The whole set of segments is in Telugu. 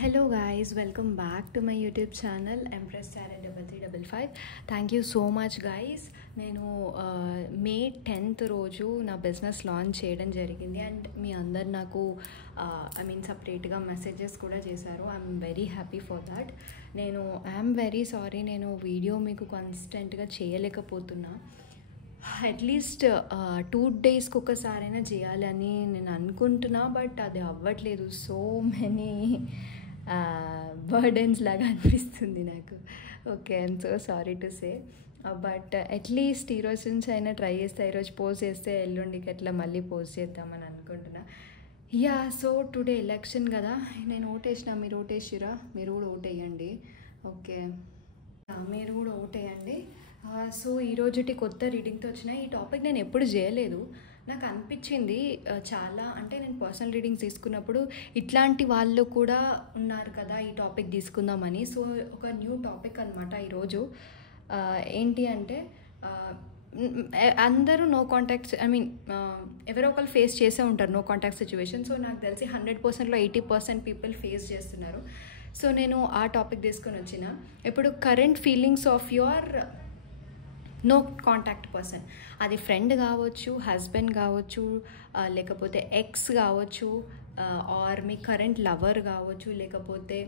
Hello guys, welcome back to my YouTube channel Empress Channel 3355. Thank you so much guys. నేను మే 10th రోజు నా బిజినెస్ లాంచ్ చేయడం జరిగింది అండ్ మీ అందరు నాకు సపరేట్గా మెసేజెస్ కూడా చేశారు. I'm very happy for that. I'm very sorry, నేను వీడియో మీకు కన్సిస్టెంట్గా చేయలేకపోతున్నా. అట్లీస్ట్ 2 daysకి ఒకసారైనా చేయాలని నేను అనుకుంటున్నా, బట్ అది అవ్వట్లేదు. సో మెనీ బర్డెన్స్ లాగా అనిపిస్తుంది నాకు. Okay, I'm so sorry to say, but at least ఈరోజు నుంచి అయినా ట్రై చేస్తే, ఈరోజు పోస్ట్ చేస్తే ఎల్లుండికి అట్లా మళ్ళీ పోస్ట్ చేద్దామని అనుకుంటున్నా. యా, సో టుడే ఎలక్షన్ కదా, నేను ఓటేసిన, మీరు ఓటేసిరా? మీరు కూడా ఓటేయండి. ఓకే, మీరు కూడా ఓటేయండి. సో ఈరోజుటి కొత్త రీడింగ్తో వచ్చిన ఈ టాపిక్ నేను ఎప్పుడు చేయలేదు. నాకు అనిపించింది చాలా, అంటే నేను పర్సనల్ రీడింగ్స్ తీసుకున్నప్పుడు ఇట్లాంటి వాళ్ళు కూడా ఉన్నారు కదా, ఈ టాపిక్ తీసుకుందామని. సో ఒక న్యూ టాపిక్ అనమాట ఈరోజు. ఏంటి అంటే అందరూ నో కాంటాక్ట్స్, ఎవరో ఒకరు ఫేస్ చేసే ఉంటారు నో కాంటాక్ట్ సిచ్యువేషన్. సో నాకు తెలిసి 100%లో 80% పీపుల్ ఫేస్ చేస్తున్నారు. సో నేను ఆ టాపిక్ తీసుకొని వచ్చిన. ఇప్పుడు current feelings of your no contact person, అది ఫ్రెండ్ కావచ్చు, హస్బెండ్ కావచ్చు, లేకపోతే ఎక్స్ కావచ్చు, ఆర్ మీ కరెంట్ లవర్ కావచ్చు, లేకపోతే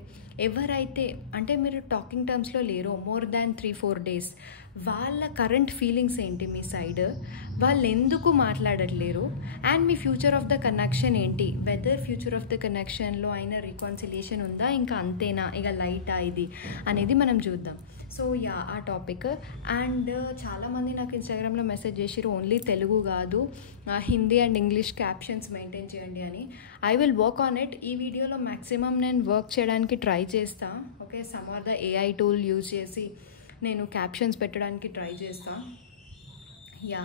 ఎవరైతే అంటే మీరు టాకింగ్ టర్మ్స్లో లేరో మోర్ దాన్ 3-4 days, వాళ్ళ కరెంట్ ఫీలింగ్స్ ఏంటి మీ సైడ్, వాళ్ళు ఎందుకు మాట్లాడట్లేరు, అండ్ మీ ఫ్యూచర్ ఆఫ్ ద కనెక్షన్ ఏంటి, వెదర్ ఫ్యూచర్ ఆఫ్ ద కనెక్షన్లో అయినా రీకన్సిలియేషన్ ఉందా, ఇంకా అంతేనా, ఇక లైటా ఇది అనేది మనం చూద్దాం. సో యా, ఆ టాపిక్. అండ్ చాలామంది నాకు ఇన్స్టాగ్రామ్లో మెసేజ్ చేసిరు, ఓన్లీ తెలుగు కాదు, Hindi and English captions maintain చేయండి అని. I will work on it. ఈ వీడియోలో మ్యాక్సిమం నేను వర్క్ చేయడానికి ట్రై చేస్తా. Okay, some are the AI tool use చేసి నేను క్యాప్షన్స్ పెట్టడానికి ట్రై చేస్తా. యా,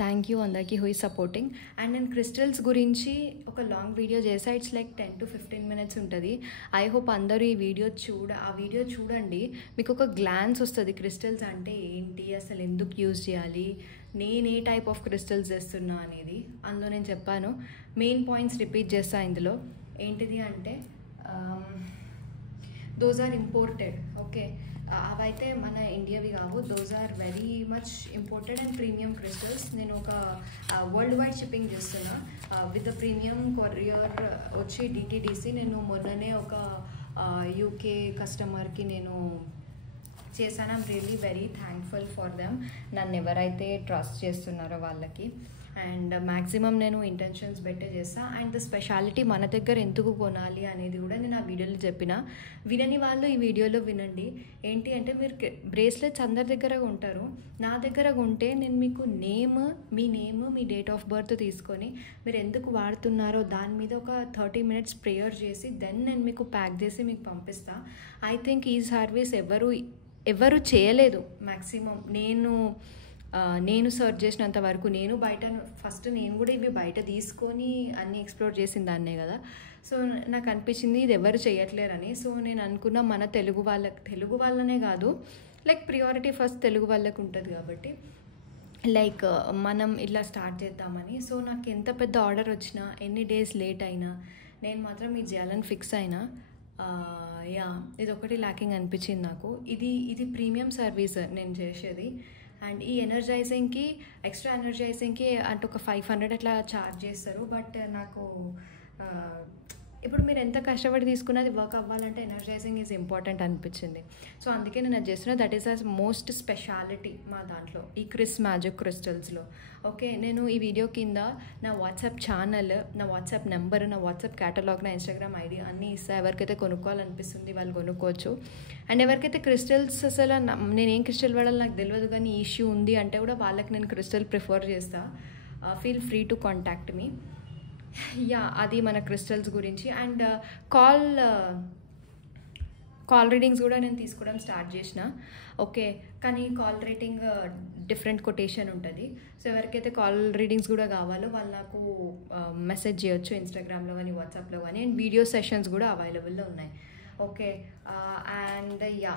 థ్యాంక్ యూ అందరికీ హూ ఈజ్ సపోర్టింగ్. అండ్ నేను క్రిస్టల్స్ గురించి ఒక లాంగ్ వీడియో చేసా. ఇట్స్ లైక్ 10 to 15 minutes ఉంటుంది. ఐ హోప్ అందరూ ఈ వీడియో ఆ వీడియో చూడండి, మీకు ఒక గ్లాన్స్ వస్తుంది క్రిస్టల్స్ అంటే ఏంటి, అసలు ఎందుకు యూజ్ చేయాలి, నేను ఏ టైప్ ఆఫ్ క్రిస్టల్స్ చేస్తున్నా అనేది. అందులో నేను చెప్పాను, మెయిన్ పాయింట్స్ రిపీట్ చేస్తా ఇందులో. ఏంటిది అంటే దోస్ ఆర్ ఇంపోర్టెడ్. ఓకే, అవైతే మన ఇండియావి కావు. Those are very much imported and premium crystals. నేను ఒక వరల్డ్ వైడ్ షిప్పింగ్ చేస్తున్నా విత్ ద ప్రీమియం కొరియర్ వచ్చి డిటిడిసి. నేను మొన్ననే ఒక యూకే కస్టమర్కి నేను చేశాను. I'm really very thankful for them, నన్ను ఎవరైతే ట్రస్ట్ చేస్తున్నారో వాళ్ళకి. అండ్ మ్యాక్సిమం నేను ఇంటెన్షన్స్ పెట్టే చేస్తా. అండ్ ద స్పెషాలిటీ మన దగ్గర ఎందుకు కొనాలి అనేది కూడా నేను ఆ వీడియోలో చెప్పిన. వినని వాళ్ళు ఈ వీడియోలో వినండి. ఏంటి అంటే, మీరు బ్రేస్లెట్స్ అందరి దగ్గర ఉంటారు, నా దగ్గర ఉంటే నేను మీకు మీ నేమ్, మీ డేట్ ఆఫ్ బర్త్ తీసుకొని మీరు ఎందుకు వాడుతున్నారో దాని మీద ఒక 30 minutes ప్రేయర్ చేసి దెన్ నేను మీకు ప్యాక్ చేసి మీకు పంపిస్తా. ఐ థింక్ ఈ సర్వీస్ ఎవరు చేయలేదు మ్యాక్సిమం. నేను సర్చ్ చేసినంత వరకు, నేను కూడా ఇవి బయట తీసుకొని అన్నీ ఎక్స్ప్లోర్ చేసిన దాన్నే కదా. సో నాకు అనిపించింది ఇది ఎవరు చేయట్లేరని. సో నేను అనుకున్నా, మన తెలుగు వాళ్ళనే కాదు, లైక్ ప్రియారిటీ ఫస్ట్ తెలుగు వాళ్ళకు ఉంటుంది కాబట్టి లైక్ మనం ఇలా స్టార్ట్ చేద్దామని. సో నాకు ఎంత పెద్ద ఆర్డర్ వచ్చినా, ఎన్ని డేస్ లేట్ అయినా, నేను మాత్రం ఇది చేయాలని ఫిక్స్ అయినా. యా, ఇది ఒకటి ల్యాకింగ్ అనిపించింది నాకు. ఇది ప్రీమియం సర్వీస్ నేను చేసేది. అండ్ ఈ ఎక్స్ట్రా ఎనర్జైజింగ్కి అంటే ఒక 500 అట్లా ఛార్జ్ చేస్తారు. బట్ నాకు ఇప్పుడు మీరు ఎంత కష్టపడి తీసుకున్నది వర్క్ అవ్వాలంటే ఎనర్జైజింగ్ ఈజ్ ఇంపార్టెంట్ అనిపించింది. సో అందుకే నేను అది చేస్తున్నా. That is a most speciality మా దాంట్లో, ఈ మ్యాజిక్ క్రిస్టల్స్లో. ఓకే, నేను ఈ వీడియో కింద నా వాట్సాప్ ఛానల్, నా వాట్సాప్ నెంబర్, నా వాట్సాప్ క్యాటలాగ్, నా ఇన్స్టాగ్రామ్ ఐడి అన్నీ ఇస్తా. ఎవరికైతే కొనుక్కోవాలనిపిస్తుంది వాళ్ళు కొనుక్కోవచ్చు. అండ్ ఎవరికైతే క్రిస్టల్స్ అసలు నేనేం క్రిస్టల్ వాడాలి నాకు తెలియదు కానీ ఈ ఇష్యూ ఉంది అంటే కూడా వాళ్ళకి నేను క్రిస్టల్ ప్రిఫర్ చేస్తా. Feel free to contact me. Yeah, అది మన క్రిస్టల్స్ గురించి. అండ్ కాల్ రీడింగ్స్ కూడా నేను తీసుకోవడం స్టార్ట్ చేసిన. ఓకే, కానీ కాల్ రేటింగ్ డిఫరెంట్ కొటేషన్ ఉంటుంది. సో ఎవరికైతే కాల్ రీడింగ్స్ కూడా కావాలో వాళ్ళు నాకు మెసేజ్ చేయొచ్చు ఇన్స్టాగ్రామ్లో కానీ వాట్సాప్లో కానీ. అండ్ వీడియో సెషన్స్ కూడా అవైలబుల్లో ఉన్నాయి. Okay, and yeah,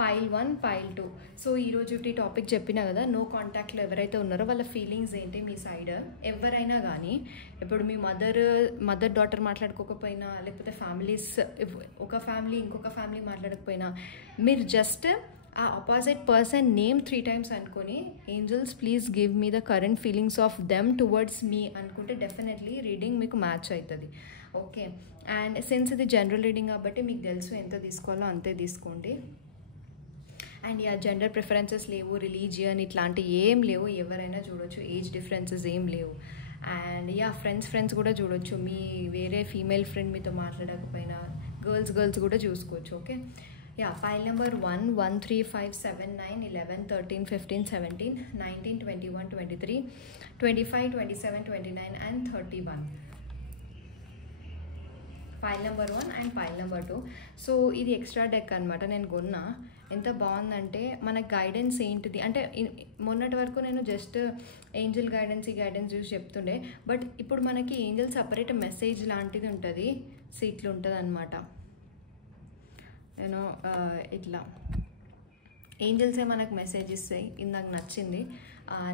pile 1, pile 2. So ఈరోజు ఈ టాపిక్ చెప్పినా కదా, నో కాంటాక్ట్లో ఎవరైతే ఉన్నారో వాళ్ళ ఫీలింగ్స్ ఏంటి మీ సైడ్. ఎవరైనా కానీ ఇప్పుడు మీ మదర్ డాటర్ మాట్లాడుకోకపోయినా, లేకపోతే ఫ్యామిలీస్ ఒక ఫ్యామిలీ ఇంకొక ఫ్యామిలీ మాట్లాడకపోయినా, మీరు జస్ట్ ఆ ఆపోజిట్ పర్సన్ నేమ్ 3 times అనుకొని angels please give me the current feelings of them towards me అనుకుంటే డెఫినెట్లీ రీడింగ్ మీకు మ్యాచ్ అవుతుంది. ఓకే, అండ్ సిన్స్ ఇది జనరల్ రీడింగ్ కాబట్టి మీకు తెలుసు ఎంత తీసుకోవాలో అంతే తీసుకోండి. అండ్ జెండర్ ప్రిఫరెన్సెస్ లేవు, రిలీజియన్ ఇట్లాంటి ఏం లేవు, ఎవరైనా చూడొచ్చు, ఏజ్ డిఫరెన్సెస్ ఏం లేవు. అండ్ ఫ్రెండ్స్ కూడా చూడొచ్చు, మీ వేరే ఫీమేల్ ఫ్రెండ్ మీతో మాట్లాడకపోయినా గర్ల్స్ కూడా చూసుకోవచ్చు. Okay, pile number 1, 1, 3, 5, 7, 9, 11, 13, 15, 17, 19, 21, 23, 25, 27, 29 and 31. pile number 1 and pile number 2. So ఇది ఎక్స్ట్రా డెక్ అనమాట, నేను కొన్నా. ఎంత బాగుందంటే మనకు గైడెన్స్ ఏంటిది అంటే, మొన్నటి వరకు నేను జస్ట్ ఏంజల్ గైడెన్స్ ఈ గైడెన్స్ చూసి చెప్తుండే, బట్ ఇప్పుడు మనకి ఏంజల్ సపరేట్ మెసేజ్ లాంటిది ఉంటుంది, సీట్లు ఉంటుంది అనమాట. నేను ఇట్లా ఏంజల్సే మనకు మెసేజ్ ఇస్తాయి. ఇది నాకు నచ్చింది,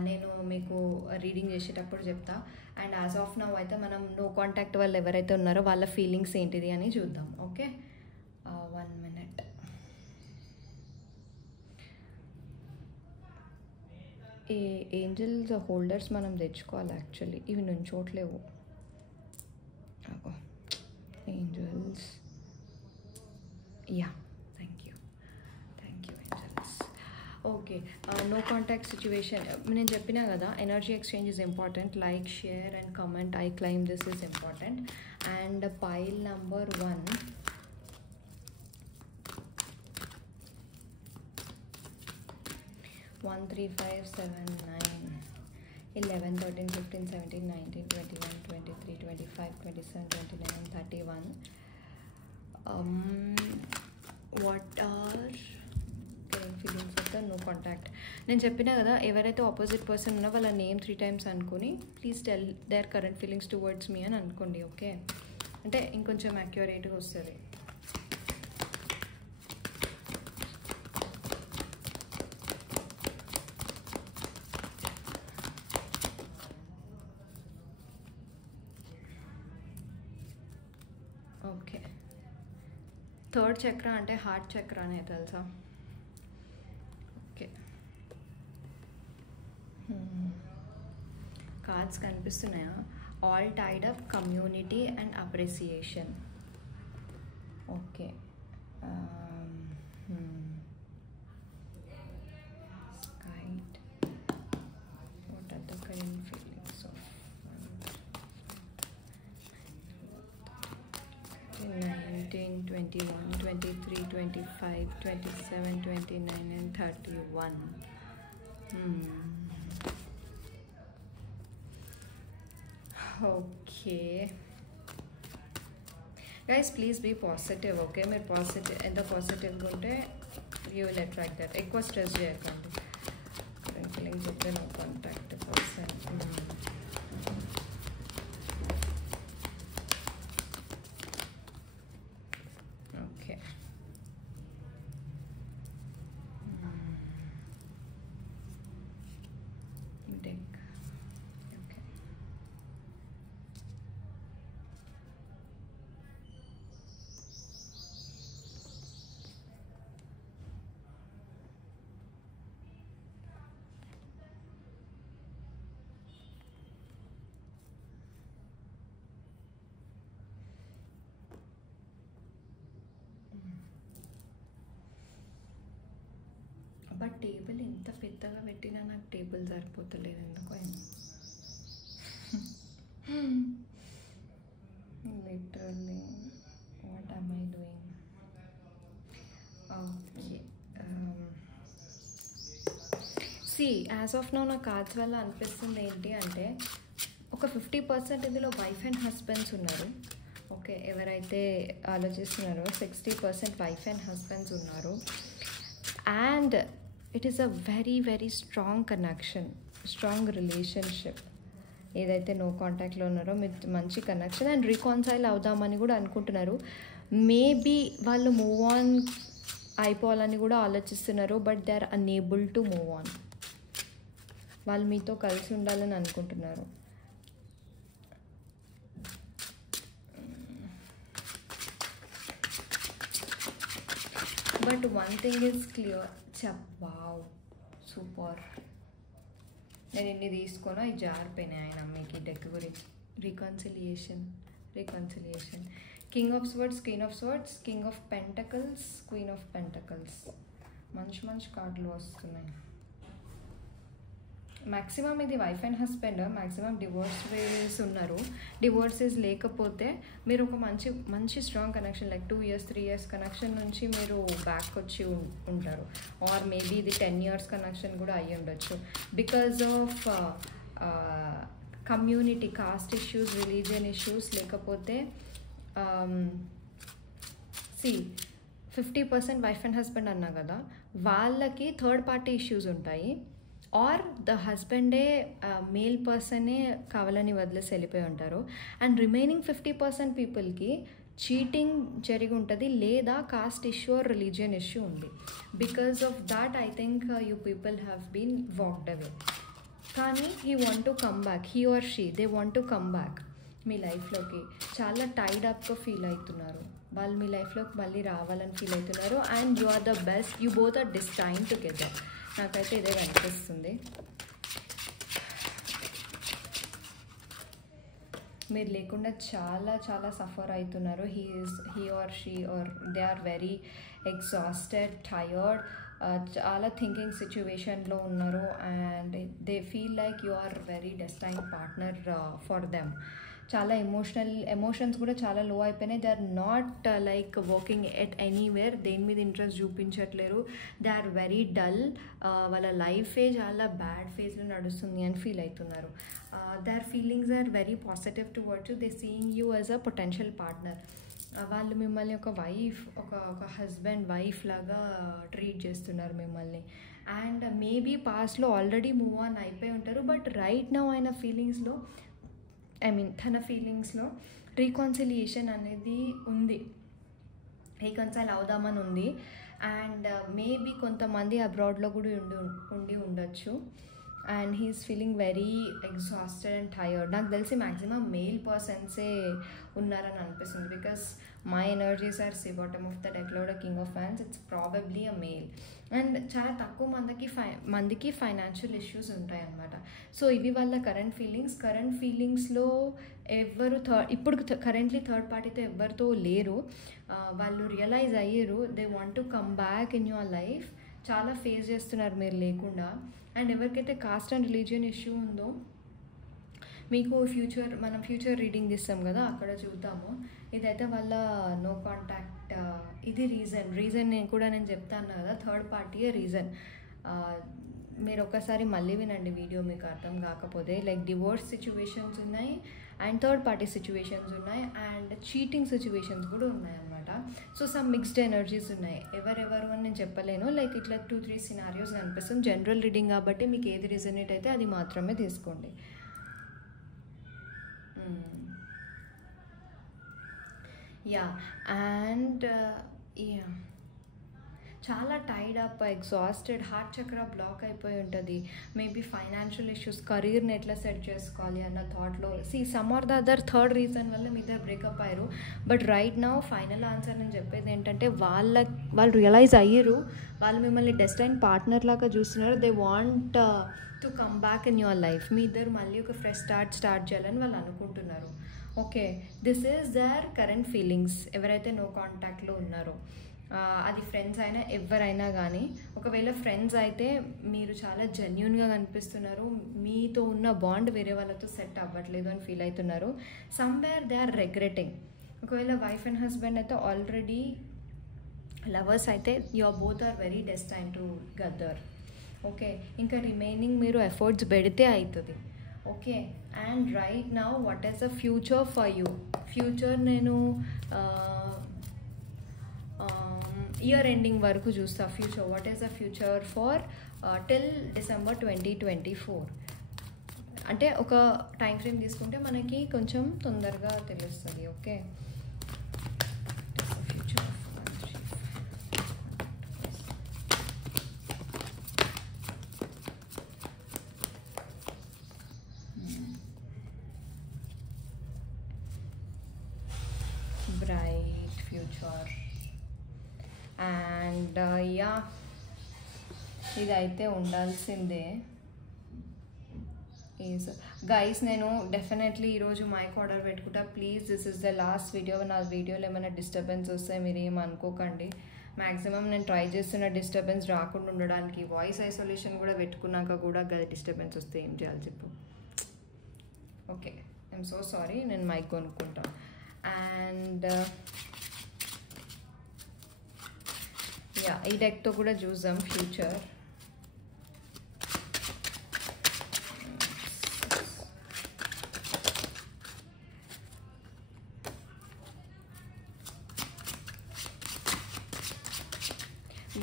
నేను మీకు రీడింగ్ చేసేటప్పుడు చెప్తా. అండ్ యాజ్ ఆఫ్ నౌ అయితే మనం నో కాంటాక్ట్ వాళ్ళు ఎవరైతే ఉన్నారో వాళ్ళ ఫీలింగ్స్ ఏంటిది అని చూద్దాం. Okay, 1 minute. ఈ ఏంజల్స్ హోల్డర్స్ మనం తెచ్చుకోవాలి యాక్చువల్లీ, ఇవి నుంచోట్లేవు. Angels, thank you angels. Okay, no contact situation నేను చెప్పినా కదా, energy exchange is important. Like, share and comment, I claim this is important. And pile number 1, 1, 3, 5, 7, 9, 11, 13, 15, 17, 19, 21, 23, 25, 27, 29 and 31. What are current feelings of the no contact? నేను చెప్పినా కదా, ఎవరైతే ఆపోజిట్ పర్సన్ ఉన్నా వాళ్ళ నేమ్ 3 times అనుకుని please tell their current feelings towards me అని అనుకోండి. ఓకే, అంటే ఇంకొంచెం యాక్యురేట్గా వస్తుంది. ఓకే, థర్డ్ చక్ర అంటే హార్ట్ చక్ర అనే తెలుసా? ఓకే, కార్డ్స్ కనిపిస్తున్నాయా? All tied up, community and appreciation. Okay, kite, what are the current feelings of 19, 21, 23, 25, 27, 29 and 31. Okay guys, please be positive. Okay, మీరు ఎంత పాజిటివ్గా ఉంటే యూ విల్ అట్రాక్ట్ దట్. ఎక్కువ స్ట్రెస్ చేయకండి. కరెంట్ ఫీలింగ్స్ అయితే no contact person. Okay, deck. Okay, but table ఎంత పెద్దగా పెట్టినా నాకు టేబుల్ సరిపోతలేదు ఎందుకో. Literally what am I doing? Okay, as of now నా కార్డ్స్ వల్ల అనిపిస్తుంది ఏంటి అంటే, ఒక 50% ఇందులో వైఫ్ అండ్ హస్బెండ్స్ ఉన్నారు. ఓకే, ఎవరైతే ఆలోచిస్తున్నారో 60% వైఫ్ అండ్ హస్బెండ్స్ ఉన్నారు. And it is a very very strong connection, strong relationship. ఏదైతే నో కాంటాక్ట్లో ఉన్నారో మీరు మంచి కనెక్షన్ అండ్ రీకాన్సైల్ అవుదామని కూడా అనుకుంటున్నారు. మేబీ వాళ్ళు మూవ్ ఆన్ అయిపోవాలని కూడా ఆలోచిస్తున్నారు, but they are unable to move on. వాళ్ళు మీతో కలిసి ఉండాలని అనుకుంటున్నారు. But one thing is clear. Wow, super. నేను ఇన్ని తీసుకొని అవి జారిపోయినాయి ఆయన మీకు ఈ డెక్ గురించి. Reconciliation. King of swords, queen of swords, king of pentacles, queen of pentacles. మంచి కార్డులు వస్తున్నాయి. మ్యాక్సిమం ఇది wife and husband, maximum divorces ఉన్నారు. డివోర్సెస్ లేకపోతే మీరు ఒక మంచి strong connection like 2 years 3 years connection నుంచి మీరు బ్యాక్ వచ్చి ఉంటారు. ఆర్ మేబీ ఇది 10 years కనెక్షన్ కూడా అయ్యి ఉండొచ్చు. Because of community, cost issues, religion issues, లేకపోతే 50% వైఫ్ అండ్ హస్బెండ్ అన్నా కదా, వాళ్ళకి థర్డ్ పార్టీ ఇష్యూస్ ఉంటాయి. ఆర్ ద హస్బెండే మేల్ పర్సనే కావాలని వదిలేసి వెళ్ళిపోయి ఉంటారు. అండ్ రిమైనింగ్ 50% పీపుల్కి చీటింగ్ జరిగి ఉంటుంది, లేదా caste issue or religion issue ఉంది. Because of that I think you people have been walked away. కానీ he want to come back, he or she, they want to come back మీ లైఫ్లోకి. చాలా టైడ్ అప్గా ఫీల్ అవుతున్నారు వాళ్ళు, మీ లైఫ్లోకి మళ్ళీ రావాలని ఫీల్ అవుతున్నారు. And you are the best, you both are destine together. నాకైతే ఇదే కనిపిస్తుంది. మీరు లేకుండా చాలా సఫర్ అవుతున్నారు. He or she or they are very exhausted, tired, చాలా థింకింగ్ సిచ్యువేషన్లో ఉన్నారు. And they feel like you are very destine partner for them. చాలా ఎమోషన్స్ కూడా చాలా లో అయిపోయినాయి. They are not like working at anywhere, దేని మీద ఇంట్రెస్ట్ చూపించట్లేరు. దే ఆర్ వెరీ డల్, వాళ్ళ లైఫే చాలా బ్యాడ్ ఫేజ్లో నడుస్తుంది అని ఫీల్ అవుతున్నారు. Their feelings are very positive towards you. They seeing you as a potential partner. వాళ్ళు మిమ్మల్ని ఒక వైఫ్, ఒక హస్బెండ్ వైఫ్ లాగా ట్రీట్ చేస్తున్నారు మిమ్మల్ని. అండ్ మేబీ పాస్ట్లో ఆల్రెడీ మూవ్ ఆన్ అయిపోయి ఉంటారు, బట్ రైట్ నౌ ఆయన ఫీలింగ్స్లో, తన ఫీలింగ్స్లో రీకన్సిలియేషన్ అనేది ఉంది, రీకన్సైల్ అవుదామని ఉంది. అండ్ మేబీ కొంతమంది అబ్రాడ్లో కూడా ఉండి ఉండొచ్చు. And he is feeling very exhausted and tired. నాకు తెలిసి మ్యాక్సిమం మేల్ పర్సన్సే ఉన్నారని అనిపిస్తుంది. Because my energies are see bottom of the deck load king of fans, it's probably a male. And చాలా తక్కువ మందికి ఫైనాన్షియల్ ఇష్యూస్ ఉంటాయి అన్నమాట. సో ఇవి వాళ్ళ కరెంట్ ఫీలింగ్స్లో ఎవరు ఇప్పుడు కరెంట్లీ థర్డ్ పార్టీతో ఎవరితో లేరు. వాళ్ళు రియలైజ్ అయ్యారు, they want to come back in your life. చాలా ఫేస్ చేస్తున్నారు మీరు లేకుండా. అండ్ ఎవరికైతే కాస్ట్ అండ్ రిలీజియన్ ఇష్యూ ఉందో, మీకు మనం ఫ్యూచర్ రీడింగ్ తీస్తాం కదా, అక్కడ చూద్దాము. ఇదైతే వాళ్ళ నో కాంటాక్ట్, ఇది రీజన్ నేను చెప్తాను కదా, థర్డ్ పార్టీయే రీజన్. మీరు ఒకసారి మళ్ళీ వినండి వీడియో, మీకు అర్థం కాకపోతే. లైక్ డివోర్స్ సిచ్యువేషన్స్ ఉన్నాయి, అండ్ థర్డ్ పార్టీ సిచ్యువేషన్స్ ఉన్నాయి, అండ్ చీటింగ్ సిచ్యువేషన్స్ కూడా ఉన్నాయి అనమాట. సో సమ్ మిక్స్డ్ ఎనర్జీస్ ఉన్నాయి. ఎవరెవరు అని నేను చెప్పలేను. లైక్ ఇట్లా 2-3 సినారియోస్ కనిపిస్తుంది. జనరల్ రీడింగ్ కాబట్టి మీకు ఏది రిజనేట్ అయితే అది మాత్రమే తీసుకోండి. అండ్ చాలా టైడ్ అప్, ఎగ్జాస్టెడ్, హార్ట్ చక్ర బ్లాక్ అయిపోయి ఉంటుంది. మేబీ ఫైనాన్షియల్ ఇష్యూస్, కెరీర్ని ఎట్లా సెట్ చేసుకోవాలి అన్న థాట్లో. Some are the other third reason వల్ల మీ ఇద్దరు బ్రేకప్ అయ్యారు. But right now final answer నేను చెప్పేది ఏంటంటే, వాళ్ళు రియలైజ్ అయ్యారు, వాళ్ళు మిమ్మల్ని డెస్టైన్ పార్ట్నర్ లాగా చూస్తున్నారు. They want to come back in your life. మీ ఇద్దరు మళ్ళీ ఒక ఫ్రెష్ స్టార్ట్ చేయాలని వాళ్ళు అనుకుంటున్నారు. Okay, this is their current feelings. ఎవరైతే నో కాంటాక్ట్లో ఉన్నారో, అది ఫ్రెండ్స్ అయినా ఎవరైనా కానీ, ఒకవేళ ఫ్రెండ్స్ అయితే మీరు చాలా జెన్యూన్గా కనిపిస్తున్నారు, మీతో ఉన్న బాండ్ వేరే వాళ్ళతో సెట్ అవ్వట్లేదు అని ఫీల్ అవుతున్నారు. Somewhere they are regretting. ఒకవేళ వైఫ్ అండ్ హస్బెండ్ అయితే ఆల్రెడీ లవర్స్ అయితే, you both are very destine together. Okay, ఇంకా రిమైనింగ్ మీరు ఎఫర్ట్స్ పెడితే అవుతుంది. Okay, and right now what is the future for you? Future నేను ఇయర్ ఎండింగ్ వరకు చూస్తా. Future, what is the future for till December 2024. అంటే ఒక టైం ఫ్రేమ్ తీసుకుంటే మనకి కొంచెం తొందరగా తెలుస్తుంది. Okay, future future. And yeah, ఇదైతే ఉండాల్సిందే. ఈజ్ గైస్, నేను డెఫినెట్లీ ఈరోజు మైక్ ఆర్డర్ పెట్టుకుంటా. Please, this is the last video. నా వీడియోలో ఏమైనా డిస్టర్బెన్స్ వస్తే మీరు ఏమనుకోకండి. మ్యాక్సిమం నేను ట్రై చేస్తున్న డిస్టర్బెన్స్ రాకుండా ఉండడానికి. వాయిస్ ఐసోలేషన్ కూడా పెట్టుకున్నాక కూడా డిస్టర్బెన్స్ వస్తే ఏం చేయాలి చెప్పు. Okay, I'm so sorry. నేను మైక్ కొనుక్కుంటా. అండ్ యా, ఈ డెక్తో కూడా చూద్దాం ఫ్యూచర్.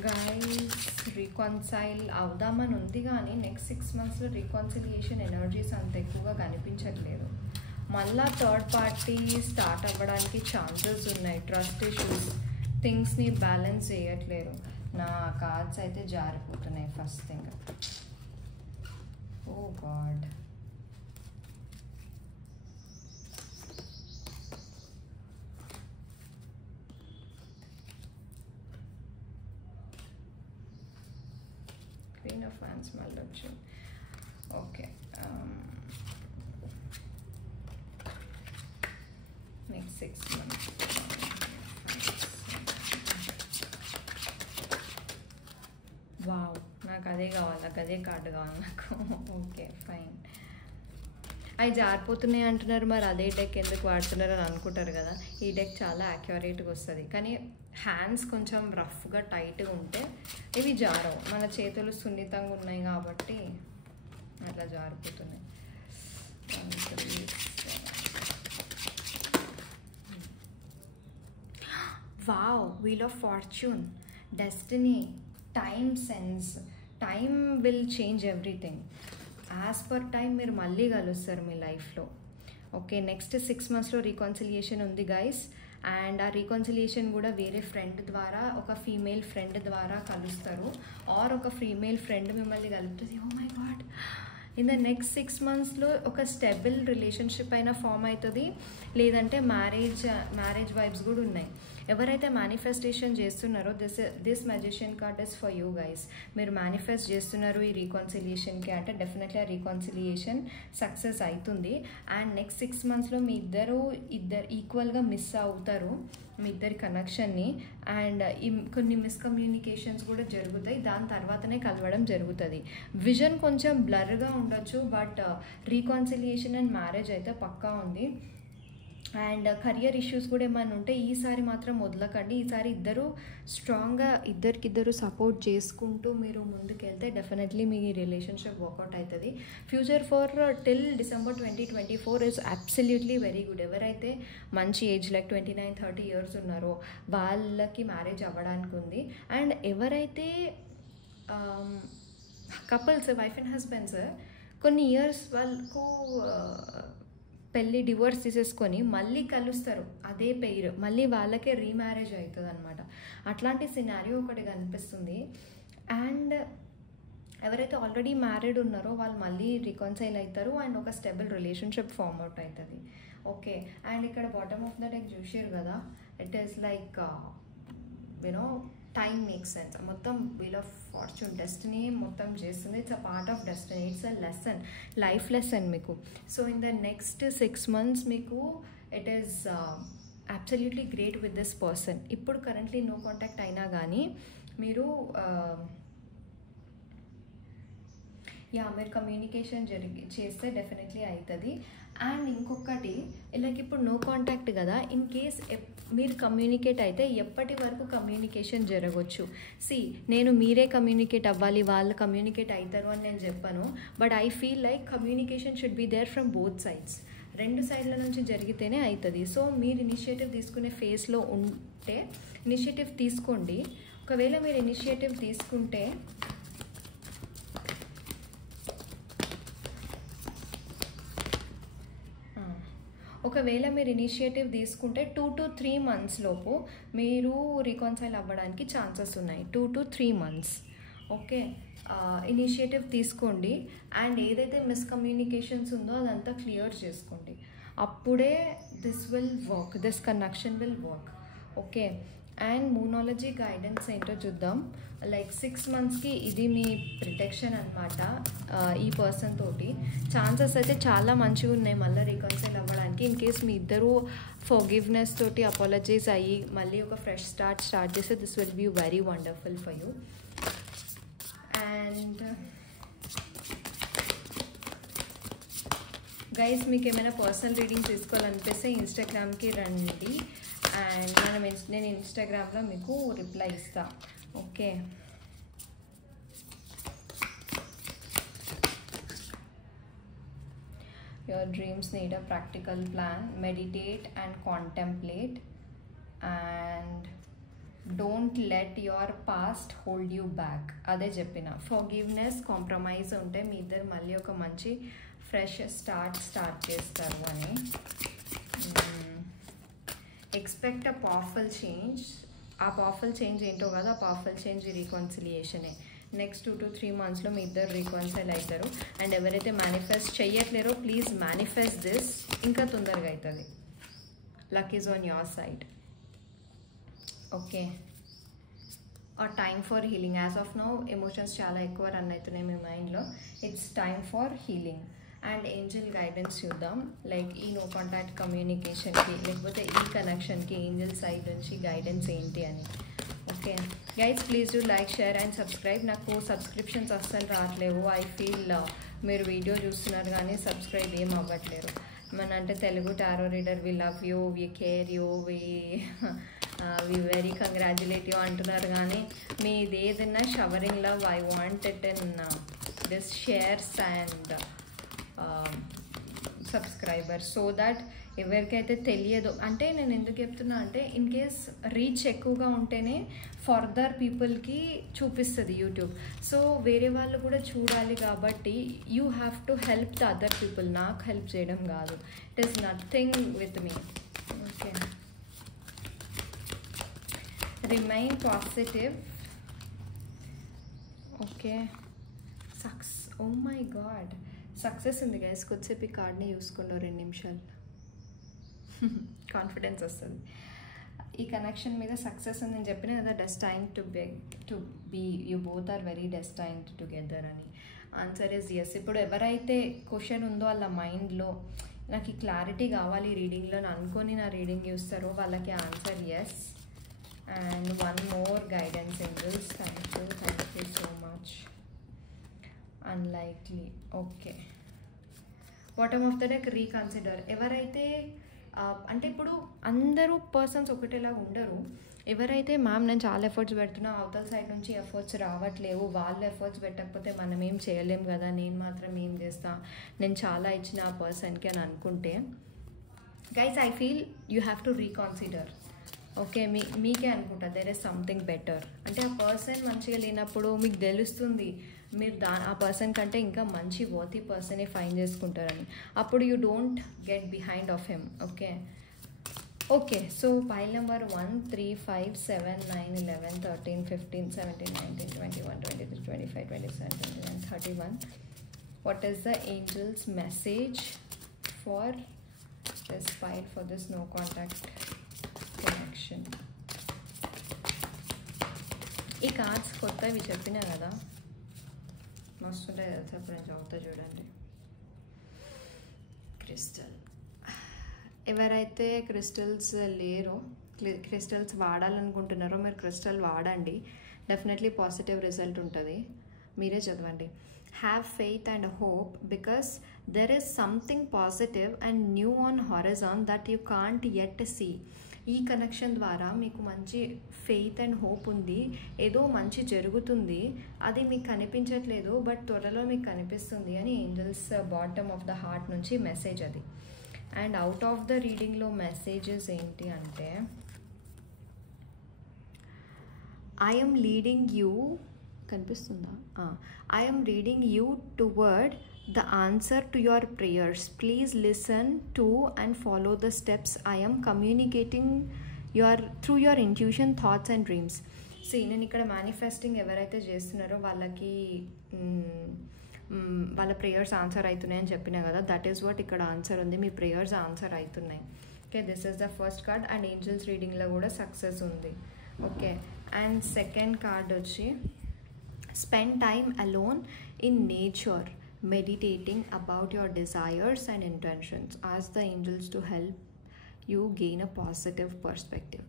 గైస్, రీకాన్సైల్ అవుదామని ఉంది కానీ నెక్స్ట్ 6 monthsలో రీకాన్సిలియేషన్ ఎనర్జీస్ అంత ఎక్కువగా కనిపించట్లేదు. మళ్ళా థర్డ్ పార్టీ స్టార్ట్ అవ్వడానికి ఛాన్సెస్ ఉన్నాయి. ట్రస్ట్ ఇష్యూస్, థింగ్స్ని బ్యాలెన్స్ చేయట్లేరు. నా కార్డ్స్ అయితే జారిపోతున్నాయి. First thing, oh god, Queen of Wands మళ్ళీ వచ్చింది. Okay, next 6 months. వావ్, నాకు అదే కావాలి, నాకు అదే కార్డు కావాలి నాకు. Okay fine. అవి జారిపోతున్నాయి అంటున్నారు, మరి అదే డెక్ ఎందుకు వాడుతున్నారు అని అనుకుంటారు కదా. ఈ డెక్ చాలా యాక్యురేట్గా వస్తుంది, కానీ హ్యాండ్స్ కొంచెం రఫ్గా టైట్గా ఉంటే ఇవి జారవు. మన చేతులు సున్నితంగా ఉన్నాయి కాబట్టి అట్లా జారిపోతున్నాయి. Wow, wheel of fortune, destiny, time sense. Time will change everything. As per time మీరు మళ్ళీ కలుస్తారు మీ లైఫ్లో. ఓకే, నెక్స్ట్ 6 monthsలో రీకాన్సిలియేషన్ ఉంది గైస్. అండ్ ఆ రీకాన్సిలియేషన్ కూడా వేరే ఫ్రెండ్ ద్వారా, ఒక ఫీమేల్ ఫ్రెండ్ ద్వారా కలుస్తారు. ఆర్ ఒక ఫీమేల్ ఫ్రెండ్ మిమ్మల్ని కలుపుతుంది. Oh my god, in the next 6 monthsలో ఒక స్టెబుల్ రిలేషన్షిప్ అయినా ఫామ్ అవుతుంది. లేదంటే మ్యారేజ్ వైబ్స్ కూడా ఉన్నాయి. ఎవరైతే మేనిఫెస్టేషన్ చేస్తున్నారో this magician card is for you guys. మీరు మేనిఫెస్ట్ చేస్తున్నారు ఈ రీకాన్సిలియేషన్కి అంటే డెఫినెట్లీ ఆ రీకాన్సిలియేషన్ సక్సెస్ అవుతుంది. అండ్ నెక్స్ట్ 6 monthsలో మీ ఇద్దరు ఈక్వల్గా మిస్ అవుతారు మీ ఇద్దరి కనెక్షన్ని. అండ్ కొన్ని మిస్కమ్యూనికేషన్స్ కూడా జరుగుతాయి. దాని తర్వాతనే కలవడం జరుగుతుంది. విజన్ కొంచెం బ్లర్గా ఉండొచ్చు, బట్ రీకాన్సిలియేషన్ అండ్ మ్యారేజ్ అయితే పక్కా ఉంది. అండ్ కెరియర్ ఇష్యూస్ కూడా ఏమైనా ఉంటే ఈసారి మాత్రం వదలకండి. ఈసారి ఇద్దరు స్ట్రాంగ్గా ఇద్దరికిద్దరు సపోర్ట్ చేసుకుంటూ మీరు ముందుకెళ్తే డెఫినెట్లీ మీ రిలేషన్షిప్ వర్కౌట్ అవుతుంది. Future for till December 2024 is absolutely very good. ఎవరైతే మంచి ఏజ్ లైక్ 29-30 years ఉన్నారో వాళ్ళకి మ్యారేజ్ అవ్వడానికి ఉంది. అండ్ ఎవరైతే కపుల్స్, వైఫ్ అండ్ హస్బెండ్స్ కొన్ని ఇయర్స్ వాళ్ళకు పెళ్ళి డివోర్స్ తీసేసుకొని మళ్ళీ కలుస్తారు అదే పెయిర్, మళ్ళీ వాళ్ళకే రీమ్యారేజ్ అవుతుంది అనమాట. అట్లాంటి సినారియో ఒకటి కనిపిస్తుంది. అండ్ ఎవరైతే ఆల్రెడీ మ్యారీడ్ ఉన్నారో వాళ్ళు మళ్ళీ రికన్సైల్ అవుతారు అండ్ ఒక స్టెబుల్ రిలేషన్షిప్ ఫామ్ అవుట్ అవుతుంది. ఓకే, అండ్ ఇక్కడ బాటమ్ ఆఫ్ ద డెక్ చూసారు కదా, it is like you know time makes sense. మొత్తం వీల్ ఆఫ్ ఫార్చ్యూన్, డెస్టినీ మొత్తం చేస్తుంది. It's a part of destiny, it's a lesson, life lesson మీకు. So in the next 6 months మీకు it is absolutely great with this person. ఇప్పుడు కరెంట్లీ నో కాంటాక్ట్ అయినా కానీ మీరు మీరు కమ్యూనికేషన్ చేస్తే డెఫినెట్లీ అవుతుంది. అండ్ ఇంకొకటి, ఇలాగ ఇప్పుడు నో కాంటాక్ట్ కదా, ఇన్ కేస్ మీరు కమ్యూనికేట్ అయితే ఎప్పటి వరకు కమ్యూనికేషన్ జరగవచ్చు. నేను మీరే కమ్యూనికేట్ అవ్వాలి, వాళ్ళు కమ్యూనికేట్ అవుతారు అని నేను చెప్పాను. But I feel like communication should be there from both sides. 2 సైడ్ల నుంచి జరిగితేనే అవుతుంది. సో మీరు ఇనిషియేటివ్ తీసుకునే ఫేస్లో ఉంటే ఇనిషియేటివ్ తీసుకోండి. ఒకవేళ మీరు ఇనిషియేటివ్ తీసుకుంటే మీరు ఇనిషియేటివ్ తీసుకుంటే 2 to 3 months లోపు మీరు రీకన్సైల్ అవ్వడానికి ఛాన్సెస్ ఉన్నాయి. 2 to 3 months. ఓకే, ఇనిషియేటివ్ తీసుకోండి. అండ్ ఏదైతే మిస్కమ్యూనికేషన్స్ ఉందో అదంతా క్లియర్ చేసుకోండి. అప్పుడే this connection will work. Okay. And moonology guidance ఏంటో చూద్దాం. లైక్ 6 monthsకి ఇది మీ ప్రొటెక్షన్ అనమాట. ఈ పర్సన్ తోటి ఛాన్సెస్ అయితే చాలా మంచిగా ఉన్నాయి మళ్ళీ రీకన్సైల్ అవ్వడానికి. ఇన్ కేస్ మీ ఇద్దరు ఫర్గివ్నెస్ తోటి అపాలజైజ్ అయ్యి మళ్ళీ ఒక ఫ్రెష్ స్టార్ట్ చేస్తే this will be very wonderful for you. And guys, మీకు ఏమైనా పర్సనల్ రీడింగ్ తీసుకోవాలనిపిస్తే ఇన్స్టాగ్రామ్కి రండి అండ్ నేను ఇన్స్టాగ్రామ్లో మీకు రిప్లై ఇస్తా. Okay. Your dreams need a practical plan, meditate and contemplate and don't let your past hold you back. అదే చెప్పిన, ఫర్గివ్నెస్, కాంప్రమైజ్ ఉంటే మీ ఇద్దరు మళ్ళీ ఒక మంచి ఫ్రెష్ స్టార్ట్ చేస్తారు అని. Expect a powerful change. ఆ పవర్ఫుల్ చేంజ్ ఏంటో కదా, ఆ పవర్ఫుల్ చేంజ్ రీకన్సిలియేషనే. నెక్స్ట్ 2 to 3 monthsలో మీ ఇద్దరు రీకన్సైల్ అవుతారు. అండ్ ఎవరైతే మేనిఫెస్ట్ చెయ్యట్లేరో ప్లీజ్ మేనిఫెస్ట్ దిస్, ఇంకా తొందరగా అవుతుంది. Luck is on your side. Okay. ఆ time for healing. As of now emotions చాలా ఎక్కువ రన్ అవుతున్నాయి మీ మైండ్లో. It's time for healing. And angel guidance చూద్దాం. లైక్ ఈ నో కాంటాక్ట్ కమ్యూనికేషన్కి లేకపోతే ఈ కనెక్షన్కి ఏంజల్ సైడ్ నుంచి గైడెన్స్ ఏంటి అని. Okay guys, please do like, share and subscribe. నాకు సబ్స్క్రిప్షన్స్ అస్సలు రావట్లేవు. ఐ ఫీల్ మీరు వీడియో చూస్తున్నారు కానీ సబ్స్క్రైబ్ ఏం అవ్వట్లేరు. మన అంటే Telugu tarot reader, we love you, we care you, we very congratulate you అంటున్నారు కానీ మీది ఏదైనా showering love. I want it in this shares and subscribers so that ఎవరికైతే తెలియదు. అంటే నేను ఎందుకు చెప్తున్నా అంటే ఇన్ కేస్ రీచ్ ఎక్కువగా ఉంటేనే ఫర్దర్ పీపుల్కి చూపిస్తుంది యూట్యూబ్. సో వేరే వాళ్ళు కూడా చూడాలి కాబట్టి you have to help the other people. నాకు హెల్ప్ చేయడం కాదు. It is nothing with me. Okay. Remain positive. Okay. Oh my god, success ఉంది గైస్. కొద్దిసేపు ఈ కార్డ్ని చూసుకోండి 2 నిమిషాలు. కాన్ఫిడెన్స్ వస్తుంది. ఈ కనెక్షన్ మీద సక్సెస్ అని నేను చెప్పిన కదా, destined to be you both are very destined together అని. Answer is yes. ఇప్పుడు ఎవరైతే క్వశ్చన్ ఉందో వాళ్ళ మైండ్లో నాకు ఈ క్లారిటీ కావాలి రీడింగ్లో అనుకొని నా రీడింగ్ చూస్తారో వాళ్ళకి answer yes. And one more guidance angels. Thank you so much. Unlikely. Okay. Bottom of the deck, reconsider. ఎవరైతే అంటే ఇప్పుడు అందరూ పర్సన్స్ ఒకటేలా ఉండరు. ఎవరైతే మ్యామ్ నేను చాలా ఎఫర్ట్స్ పెడుతున్నా, అవతల సైడ్ నుంచి ఎఫర్ట్స్ రావట్లేవు, వాళ్ళు ఎఫర్ట్స్ పెట్టకపోతే మనం ఏం చేయలేం కదా, నేను మాత్రం ఏం చేస్తా, నేను చాలా ఇచ్చిన ఆ పర్సన్కి అని అనుకుంటే guys I feel you have to reconsider. Okay. మీకే అనుకుంటా దెర్ ఇస్ సంథింగ్ బెటర్. అంటే ఆ పర్సన్ మంచిగా లేనప్పుడు మీకు తెలుస్తుంది మీరు ఆ పర్సన్ కంటే ఇంకా మంచి వర్తీ పర్సనే ఫైన్ చేసుకుంటారని. అప్పుడు you don't get behind of him. Okay. Okay. So pile number 1, 3, 5, 7, 9, 11, 13, 15, 17, 19, 21, 23, 25, 27, 29, 31. What is the angel's message for this pile, for this no contact connection? ఈ కార్డ్స్ కొత్తవి చెప్పినా కదా, మస్తుంటాయి కదా. అప్పుడు నేను చదువుతా చూడండి. క్రిస్టల్. ఎవరైతే క్రిస్టల్స్ లేరో, క్రిస్టల్స్ వాడాలనుకుంటున్నారో మీరు క్రిస్టల్ వాడండి. డెఫినెట్లీ పాజిటివ్ రిజల్ట్ ఉంటుంది. మీరే చదవండి. Have faith and hope because there is something positive and new on horizon that you can't yet see. ఈ కనెక్షన్ ద్వారా మీకు మంచి ఫెయిత్ అండ్ హోప్ ఉంది. ఏదో మంచి జరుగుతుంది, అది మీకు కనిపించట్లేదు బట్ త్వరలో మీకు కనిపిస్తుంది అని angels bottom of the heart నుంచి మెసేజ్ అది. అండ్ అవుట్ ఆఫ్ ద రీడింగ్లో మెసేజెస్ ఏంటి అంటే, ఐఎమ్ లీడింగ్ యూ, కనిపిస్తుందా? I'm leading you toward the answer to your prayers. Please listen to and follow the steps I am communicating through your intuition, thoughts and dreams. See, నేను ఇక్కడ మేనిఫెస్టింగ్ ఎవరైతే చేస్తున్నారో వాళ్ళకి వాళ్ళ ప్రేయర్స్ ఆన్సర్ అవుతున్నాయి అని చెప్పినా కదా, దట్ ఈస్ వాట్ ఇక్కడ ఆన్సర్ ఉంది. మీ ప్రేయర్స్ ఆన్సర్ అవుతున్నాయి. Okay, this is the first card. And angels రీడింగ్లో కూడా సక్సెస్ ఉంది. ఓకే, అండ్ సెకండ్ కార్డ్ వచ్చి spend time alone in nature meditating about your desires and intentions. Ask the angels to help you gain a positive perspective.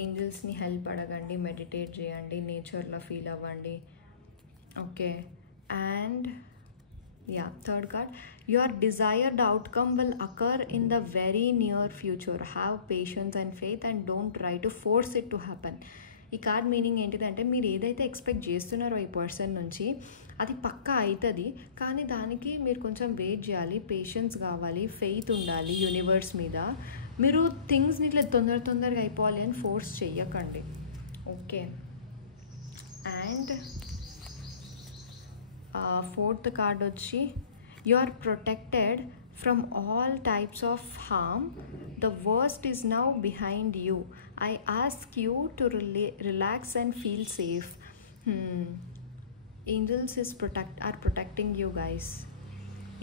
ఏంజల్స్ని హెల్ప్ అడగండి, మెడిటేట్ చేయండి, నేచర్లో ఫీల్ అవ్వండి. Okay, and ya third card, your desired outcome will occur in the very near future. Have patience and faith and don't try to force it to happen. ఈ కార్డ్ మీనింగ్ ఏంటిదంటే, మీరు ఏదైతే ఎక్స్పెక్ట్ చేస్తున్నారో ఈ పర్సన్ నుంచి అది పక్కా అవుతుంది, కానీ దానికి మీరు కొంచెం వెయిట్ చేయాలి, పేషెన్స్ కావాలి, ఫెయిత్ ఉండాలి యూనివర్స్ మీద. మీరు థింగ్స్ని ఇట్లా తొందరగా అయిపోవాలి అని ఫోర్స్ చెయ్యకండి. ఓకే, అండ్ ఫోర్త్ కార్డ్ వచ్చి you are protected from all types of harm. The worst is now behind you. I ask you to relax and feel safe. Angels are protecting you guys.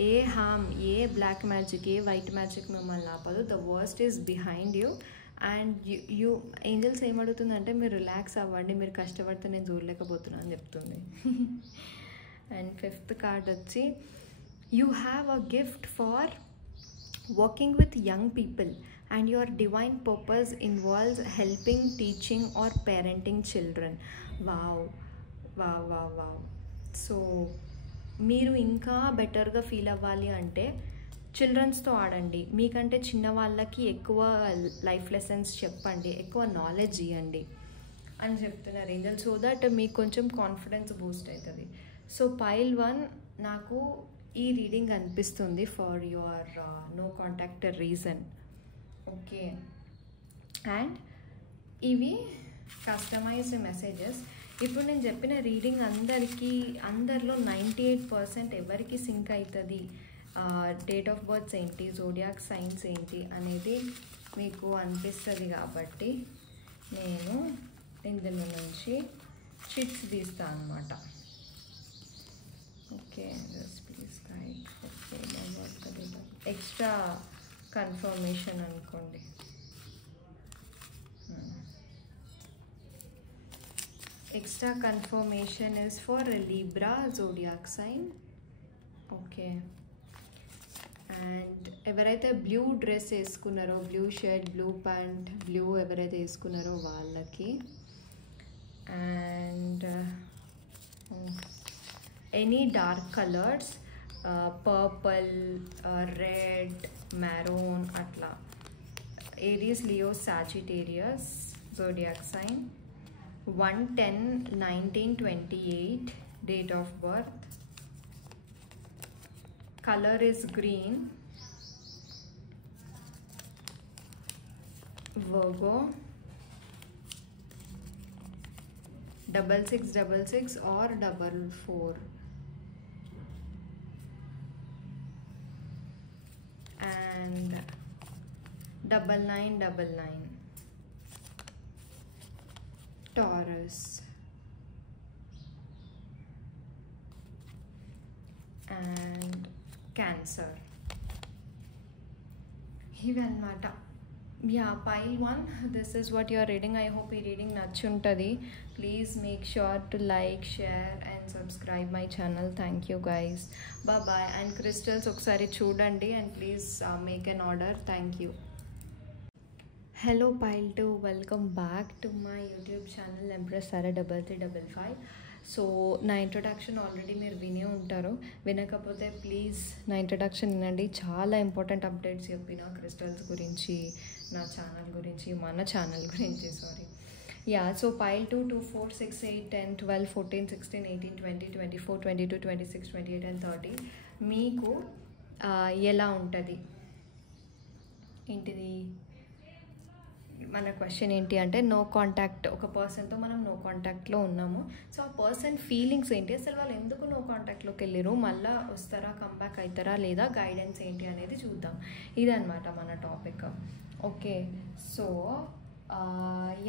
A harm, a black magic, a white magic మిమ్మల్ని ఆపదు. The worst is behind you. And you angels ఏమడుగుతుందంటే, మీరు రిలాక్స్ అవ్వండి, మీరు కష్టపడితే నేను చూడలేకపోతున్నాను అని చెప్తుంది. అండ్ ఫిఫ్త్ కార్డ్ వచ్చి you have a gift for working with young people and your divine purpose involves helping, teaching or parenting children. Wow. So మీరు ఇంకా బెటర్గా ఫీల్ అవ్వాలి అంటే చిల్డ్రన్స్తో ఆడండి, మీకంటే చిన్న వాళ్ళకి ఎక్కువ లైఫ్ లెసన్స్ చెప్పండి, ఎక్కువ నాలెడ్జ్ ఇవ్వండి అని చెప్తున్నారు ఏంజల్, సో దట్ మీకు కొంచెం కాన్ఫిడెన్స్ బూస్ట్ అవుతుంది. సో పైల్ 1 నాకు ఈ రీడింగ్ అనిపిస్తుంది for your no contact reason. Okay, and ఇవి కస్టమైజ్డ్ మెసేజెస్. ఇప్పుడు నేను చెప్పిన రీడింగ్ అందరిలో 98% ఎవరికి సింక్ అవుతుంది, డేట్ ఆఫ్ బర్త్స్ ఏంటి, జోడియాక్ సైన్స్ ఏంటి అనేది మీకు అనిపిస్తుంది. కాబట్టి నేను ఇందులో నుంచి చిట్స్ తీస్తాను అనమాట. ఓకే, ఎక్స్ట్రా కన్ఫర్మేషన్ అనుకోండి. Extra confirmation is for Libra zodiac sign. Okay, and ఎవరైతే బ్లూ డ్రెస్ వేసుకున్నారో, blue shirt, blue pant, blue ఎవరైతే వేసుకున్నారో వాళ్ళకి. And any dark colours, purple, red, maroon అట్లా. Aries, Leo, Sagittarius zodiac sign. 1/10/1928 date of birth. Color is green. Virgo. 6666 or 44. And 9999. Taurus. And Cancer. ఇవి అన్నమాట. Ya, pile 1, this is what your reading. I hope ఈ రీడింగ్ నచ్చుంటుంది. Please make sure to like, share and subscribe my channel. Thank you guys, bye. And crystals ఒకసారి చూడండి and please make an order. Thank you. Hello pile 2, welcome back to my YouTube channel Empress Sara 3355. So నా ఇంట్రొడక్షన్ ఆల్రెడీ మీరు వినే ఉంటారు, వినకపోతే ప్లీజ్ నా ఇంట్రొడక్షన్ వినండి. చాలా ఇంపార్టెంట్ అప్డేట్స్ చెప్పిన క్రిస్టల్స్ గురించి, నా ఛానల్ గురించి, మన ఛానల్ గురించి, sorry. Yeah, so pile 2, 2, 4, 6, 8, 10, 12, 14, 16, 18, 20, 24, 22, 26, 28 and 30 మీకు ఎలా ఉంటుంది ఏంటిది మన క్వశ్చన్ ఏంటి అంటే, నో కాంటాక్ట్, ఒక పర్సన్తో మనం నో కాంటాక్ట్లో ఉన్నాము. సో ఆ పర్సన్ ఫీలింగ్స్ ఏంటి, అసలు వాళ్ళు ఎందుకు నో కాంటాక్ట్లోకి వెళ్ళారు, మళ్ళీ వస్తారా, కంబ్యాక్ అవుతారా లేదా, గైడెన్స్ ఏంటి అనేది చూద్దాం. ఇదన్నమాట మన టాపిక్. ఓకే, సో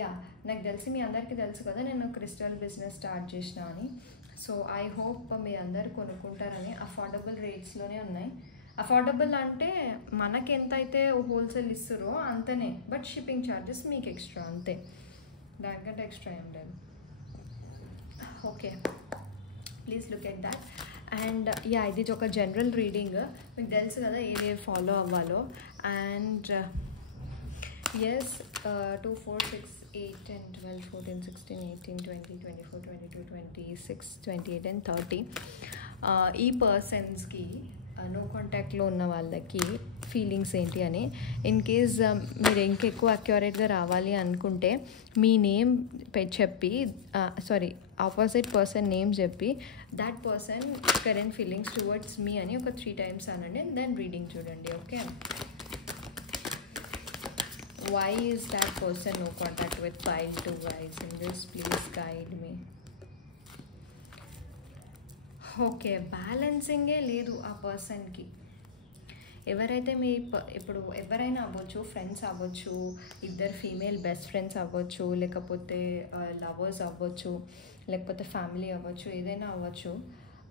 యా, నాకు తెలిసి మీ అందరికీ తెలుసు కదా నేను క్రిస్టల్ బిజినెస్ స్టార్ట్ చేసిన అని. సో ఐ హోప్ మీ అందరు కొనుక్కుంటారని. అఫోర్డబుల్ రేట్స్లోనే ఉన్నాయి. అఫోర్డబుల్ అంటే మనకి ఎంత అయితే హోల్సేల్ ఇస్తారో అంతనే, బట్ షిప్పింగ్ ఛార్జెస్ మీకు ఎక్స్ట్రా అంతే, దానికంటే ఎక్స్ట్రా ఏం లేదు. Okay, please look at that. And yeah, ఇది ఒక జనరల్ రీడింగ్, మీకు తెలుసు కదా ఏది ఫాలో అవ్వాలో. అండ్ ఎస్, 2, 4, 6, 8, 10, 12, 14, 16, 18, 20, 24, 22, 26, 28 and 30 ఈ పర్సన్స్కి నో కాంటాక్ట్లో ఉన్న వాళ్ళకి ఫీలింగ్స్ ఏంటి అని. ఇన్ కేస్ మీరు ఇంకెక్కువ అక్యురేట్గా రావాలి అనుకుంటే మీ నేమ్ చెప్పి, సారీ ఆపోజిట్ పర్సన్ నేమ్ చెప్పి that person current feelings towards me అని ఒక 3 times అనండి, దెన్ రీడింగ్ చూడండి. Okay, why is that person no contact with pile 2 guys in this, please guide me. ఓకే, బ్యాలెన్సింగే లేదు ఆ పర్సన్కి. ఎవరైతే మీ ఇప్పుడు ఎవరైనా అవ్వచ్చు, ఫ్రెండ్స్ అవ్వచ్చు, ఇద్దరు ఫీమేల్ బెస్ట్ ఫ్రెండ్స్ అవ్వచ్చు, లేకపోతే లవర్స్ అవ్వచ్చు, లేకపోతే ఫ్యామిలీ అవ్వచ్చు, ఏదైనా అవ్వచ్చు,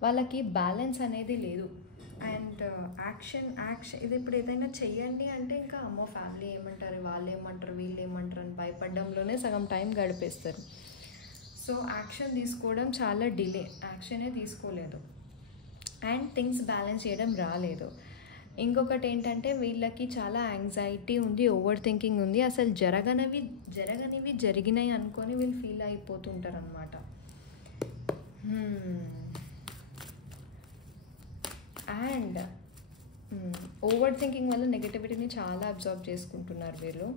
వాళ్ళకి బ్యాలెన్స్ అనేది లేదు. అండ్ యాక్షన్ ఇది ఇప్పుడు ఏదైనా చెయ్యండి అంటే ఇంకా అమ్మో ఫ్యామిలీ ఏమంటారు, వాళ్ళు ఏమంటారు, వీళ్ళు ఏమంటారు అని భయపడడంలోనే సగం టైం గడిపేస్తారు. సో యాక్షన్ తీసుకోవడం చాలా డిలే, యాక్షనే తీసుకోలేదు అండ్ థింగ్స్ బ్యాలెన్స్ చేయడం రాలేదు. ఇంకొకటి ఏంటంటే వీళ్ళకి చాలా యాంగ్జైటీ ఉంది, ఓవర్ థింకింగ్ ఉంది, అసలు జరగనివి జరిగినాయి అనుకొని వీళ్ళు ఫీల్ అయిపోతుంటారు అనమాట. అండ్ ఓవర్ థింకింగ్ వల్ల నెగటివిటీని చాలా అబ్జర్వ్ చేసుకుంటున్నారు వీళ్ళు.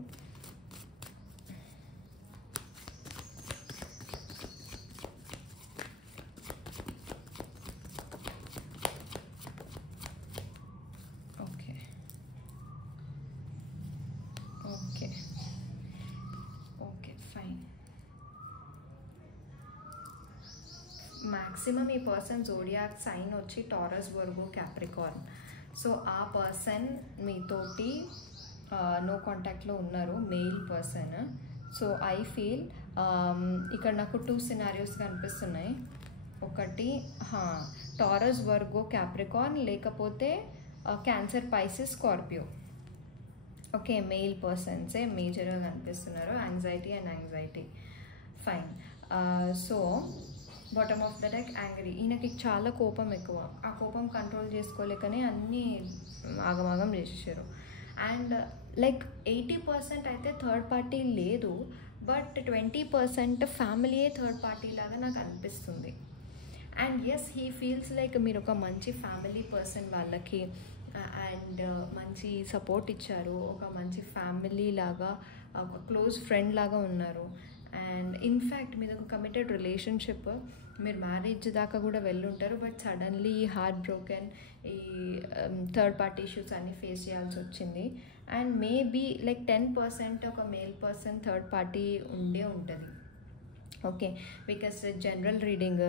Okay okay okay fine. Maximum ఈ పర్సన్ జోడియాక్ సైన్ వచ్చి టారస్, వర్గో, క్యాప్రికార్న్. సో ఆ పర్సన్ మీతోటి నో కాంటాక్ట్లో ఉన్నారు, male person. So I feel ఇక్కడ నాకు 2 scenarios కనిపిస్తున్నాయి. ఒకటి టారస్, వర్గో, క్యాప్రికార్న్, లేకపోతే Cancer, Pisces, Scorpio. Okay, male పర్సన్సే మేజర్గా కనిపిస్తున్నారు, anxiety. Fine. So bottom of the deck angry. ఈయనకి చాలా కోపం ఎక్కువ, ఆ కోపం కంట్రోల్ చేసుకోలేకనే అన్నీ ఆగమాగం చేసేసారు. అండ్ లైక్ 80% అయితే థర్డ్ పార్టీ లేదు, బట్ 20% ఫ్యామిలీయే థర్డ్ పార్టీ లాగా నాకు అనిపిస్తుంది. And yes, he feels like మీరు ఒక మంచి ఫ్యామిలీ పర్సన్ వాళ్ళకి, అండ్ మంచి సపోర్ట్ ఇచ్చారు, ఒక మంచి ఫ్యామిలీ లాగా, ఒక క్లోజ్ ఫ్రెండ్ లాగా ఉన్నారు. అండ్ ఇన్ఫ్యాక్ట్ మీద ఒక కమిటెడ్ రిలేషన్షిప్, మీరు మ్యారేజ్ దాకా కూడా వెళ్ళుంటారు, బట్ సడన్లీ ఈ హార్ట్ బ్రోకెన్, ఈ థర్డ్ పార్టీ ఇష్యూస్ అన్నీ ఫేస్ చేయాల్సి వచ్చింది. అండ్ మేబీ లైక్ 10% ఒక మేల్ పర్సన్ థర్డ్ పార్టీ ఉండే ఉంటుంది. Okay, because general reading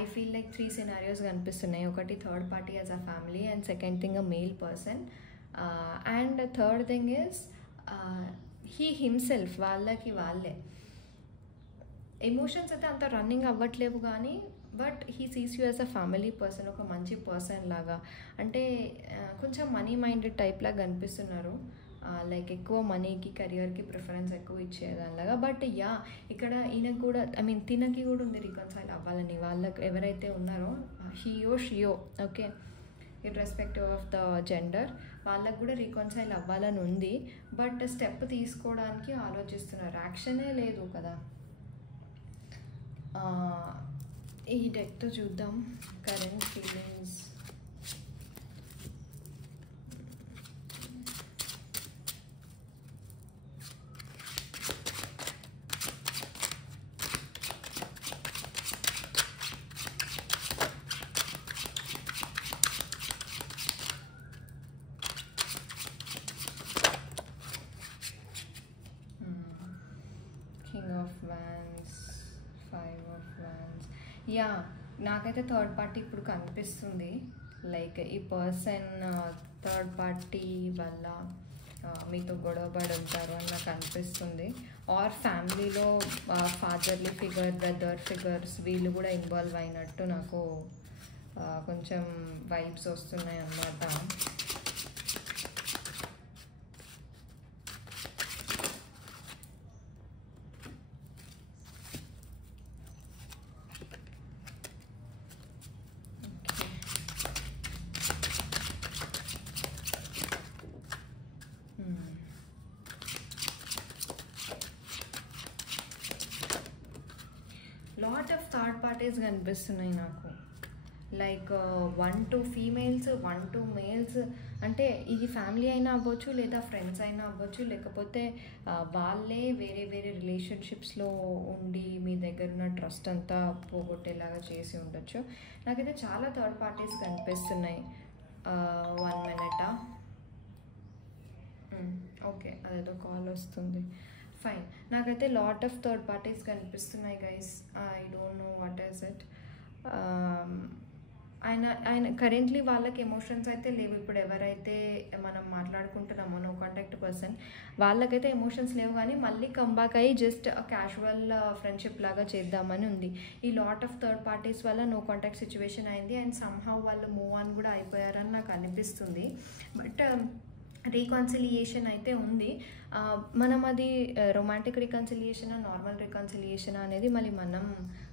I feel like 3 scenarios కనిపిస్తున్నాయి. ఒకటి third party as a family, and second thing a male person, and third thing is he himself. వాళ్ళే ఎమోషన్స్ అయితే అంత రన్నింగ్ అవ్వట్లేవు కానీ, but he sees you as a family person, ఒక మంచి పర్సన్ లాగా. అంటే కొంచెం మనీ మైండెడ్ టైప్ లాగా కనిపిస్తున్నారు, లైక్ ఎక్కువ మనీకి, కెరియర్కి ప్రిఫరెన్స్ ఎక్కువ ఇచ్చేదానిలాగా. బట్ యా, ఇక్కడ ఈయనకు కూడా తినకి కూడా ఉంది రికన్సైల్ అవ్వాలని, వాళ్ళకి ఎవరైతే ఉన్నారో హీయో షియో, okay, irrespective of the gender, వాళ్ళకు కూడా రికన్సైల్ అవ్వాలని ఉంది. బట్ స్టెప్ తీసుకోవడానికి ఆలోచిస్తున్నారు, యాక్షనే లేదు కదా. ఈ డెక్తో చూద్దాం current feelings. King of wands, 5 of Wands. Yeah, నాకైతే థర్డ్ పార్టీ ఇప్పుడు కనిపిస్తుంది. లైక్ ఈ పర్సన్ థర్డ్ పార్టీ వల్ల మీతో గొడవ పడి ఉంటారు అని నాకు అనిపిస్తుంది. ఆర్ ఫ్యామిలీలో ఫాదర్లీ ఫిగర్, బ్రదర్ ఫిగర్స్ వీళ్ళు కూడా ఇన్వాల్వ్ అయినట్టు నాకు కొంచెం వైబ్స్ వస్తున్నాయి అన్నమాట. లాట్ ఆఫ్ థర్డ్ పార్టీస్ కనిపిస్తున్నాయి నాకు. Like 1-2 females, 1-2 males. అంటే ఇది ఫ్యామిలీ అయినా అవ్వచ్చు, లేదా ఫ్రెండ్స్ అయినా అవ్వచ్చు, లేకపోతే వాళ్ళే వేరే వేరే రిలేషన్షిప్స్లో ఉండి మీ దగ్గర ఉన్న ట్రస్ట్ అంతా పోగొట్టేలాగా చేసి ఉండొచ్చు. నాకైతే చాలా థర్డ్ పార్టీస్ కనిపిస్తున్నాయి. 1 minute. ఓకే, అదేదో కాల్ వస్తుంది. ఫైన్. నాకైతే లాట్ ఆఫ్ థర్డ్ పార్టీస్ కనిపిస్తున్నాయి guys. I don't know what is it. ఆయన కరెంట్లీ వాళ్ళకి ఎమోషన్స్ అయితే లేవు. ఇప్పుడు ఎవరైతే మనం మాట్లాడుకుంటున్నామో నో కాంటాక్ట్ పర్సన్, వాళ్ళకైతే ఎమోషన్స్ లేవు, కానీ మళ్ళీ కంబ్యాక్ అయ్యి జస్ట్ క్యాజువల్ ఫ్రెండ్షిప్ లాగా చేద్దామని ఉంది. ఈ లాట్ ఆఫ్ థర్డ్ పార్టీస్ వల్ల నో కాంటాక్ట్ సిచ్యువేషన్ అయింది అండ్ సమ్హౌ వాళ్ళు మూవ్ ఆన్ కూడా అయిపోయారని నాకు అనిపిస్తుంది. బట్ రీకాన్సిలియేషన్ అయితే ఉంది. మనం అది రొమాంటిక్ రీకాన్సిలియేషనా, నార్మల్ రీకాన్సిలియేషనా అనేది మళ్ళీ మనం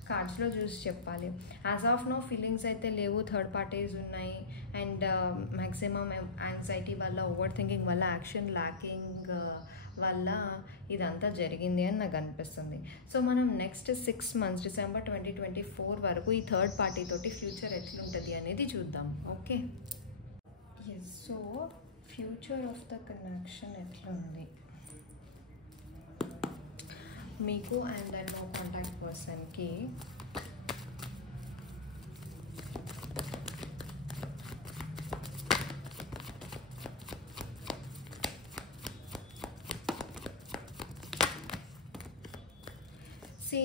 కార్డ్స్లో చూసి చెప్పాలి. యాజ్ ఆఫ్ నో ఫీలింగ్స్ అయితే లేవు, థర్డ్ పార్టీస్ ఉన్నాయి. అండ్ మ్యాక్సిమం యాంగ్జైటీ వల్ల, ఓవర్ థింకింగ్ వల్ల, యాక్షన్ ల్యాకింగ్ వల్ల ఇదంతా జరిగింది అని నాకు అనిపిస్తుంది. సో మనం నెక్స్ట్ 6 months December 2024 వరకు ఈ థర్డ్ పార్టీ తోటి ఫ్యూచర్ ఎట్లుంటుంది అనేది చూద్దాం. Okay, yes. So future of the connection ఎట్లుంది మీకు అండ్ దెన్ నో కాంటాక్ట్ పర్సన్కి?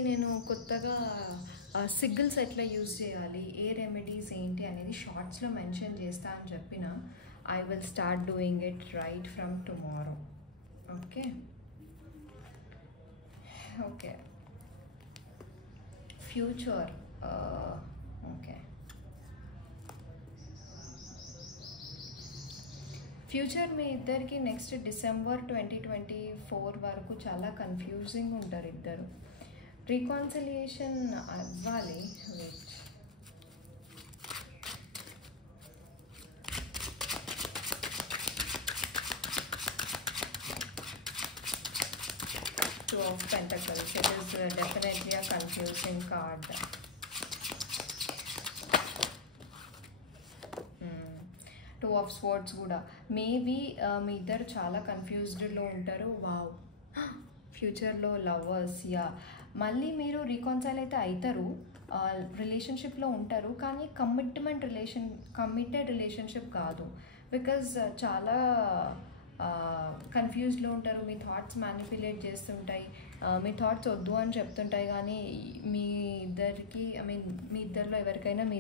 నేను కొత్తగా సిగ్నల్స్ ఎట్లా యూజ్ చేయాలి, ఏ రెమెడీస్ ఏంటి అనేది షార్ట్స్లో మెన్షన్ చేస్తా అని చెప్పిన. I will start doing it right from tomorrow. Okay. Future. Okay. Future మీ ఇద్దరికి నెక్స్ట్ December 2024 వరకు చాలా కన్ఫ్యూజింగ్ ఉంటారు ఇద్దరు. రీకాన్సిలియేషన్ అవ్వాలి. Two of Pentacles. It is definitely a confusing card. Two of Swords కూడా మేబీ మీ ఇద్దరు చాలా కన్ఫ్యూజ్డ్లో ఉంటారు. వావ్, ఫ్యూచర్లో లవర్స్. యా, మళ్ళీ మీరు రీకాన్సైల్ అయితే అవుతారు, రిలేషన్షిప్లో ఉంటారు, కానీ కమిటెడ్ రిలేషన్షిప్ కాదు. బికాజ్ చాలా కన్ఫ్యూజ్లో ఉంటారు. మీ థాట్స్ మ్యానిపులేట్ చేస్తుంటాయి, మీ థాట్స్ వద్దు అని చెప్తుంటాయి, కానీ మీ ఇద్దరిలో ఎవరికైనా మీ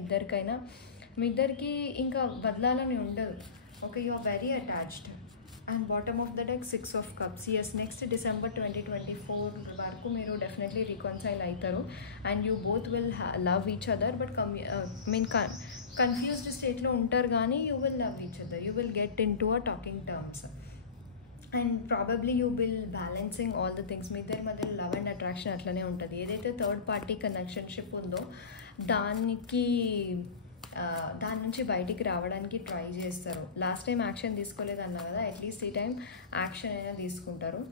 ఇద్దరికి ఇంకా వదలాలని ఉండదు. Okay, you are very attached. And bottom of the deck 6 of Cups. Yes, next December 2024 వరకు మీరు డెఫినెట్లీ రీకాన్సైల్ అవుతారు and you both will love each other. But confused స్టేట్లో ఉంటారు, కానీ you will love each other. You will get in to a talking terms and probably you will balancing all the things. మీ ఇద్దరి మధ్య లవ్ అండ్ అట్రాక్షన్ అట్లనే ఉంటుంది. ఏదైతే థర్డ్ పార్టీ కనెక్షన్షిప్ ఉందో దాని నుంచి బయటికి రావడానికి ట్రై చేస్తారు. లాస్ట్ టైం యాక్షన్ తీసుకోలేదన్నా కదా, అట్లీస్ట్ ఈ టైం యాక్షన్ అయినా తీసుకుంటారు.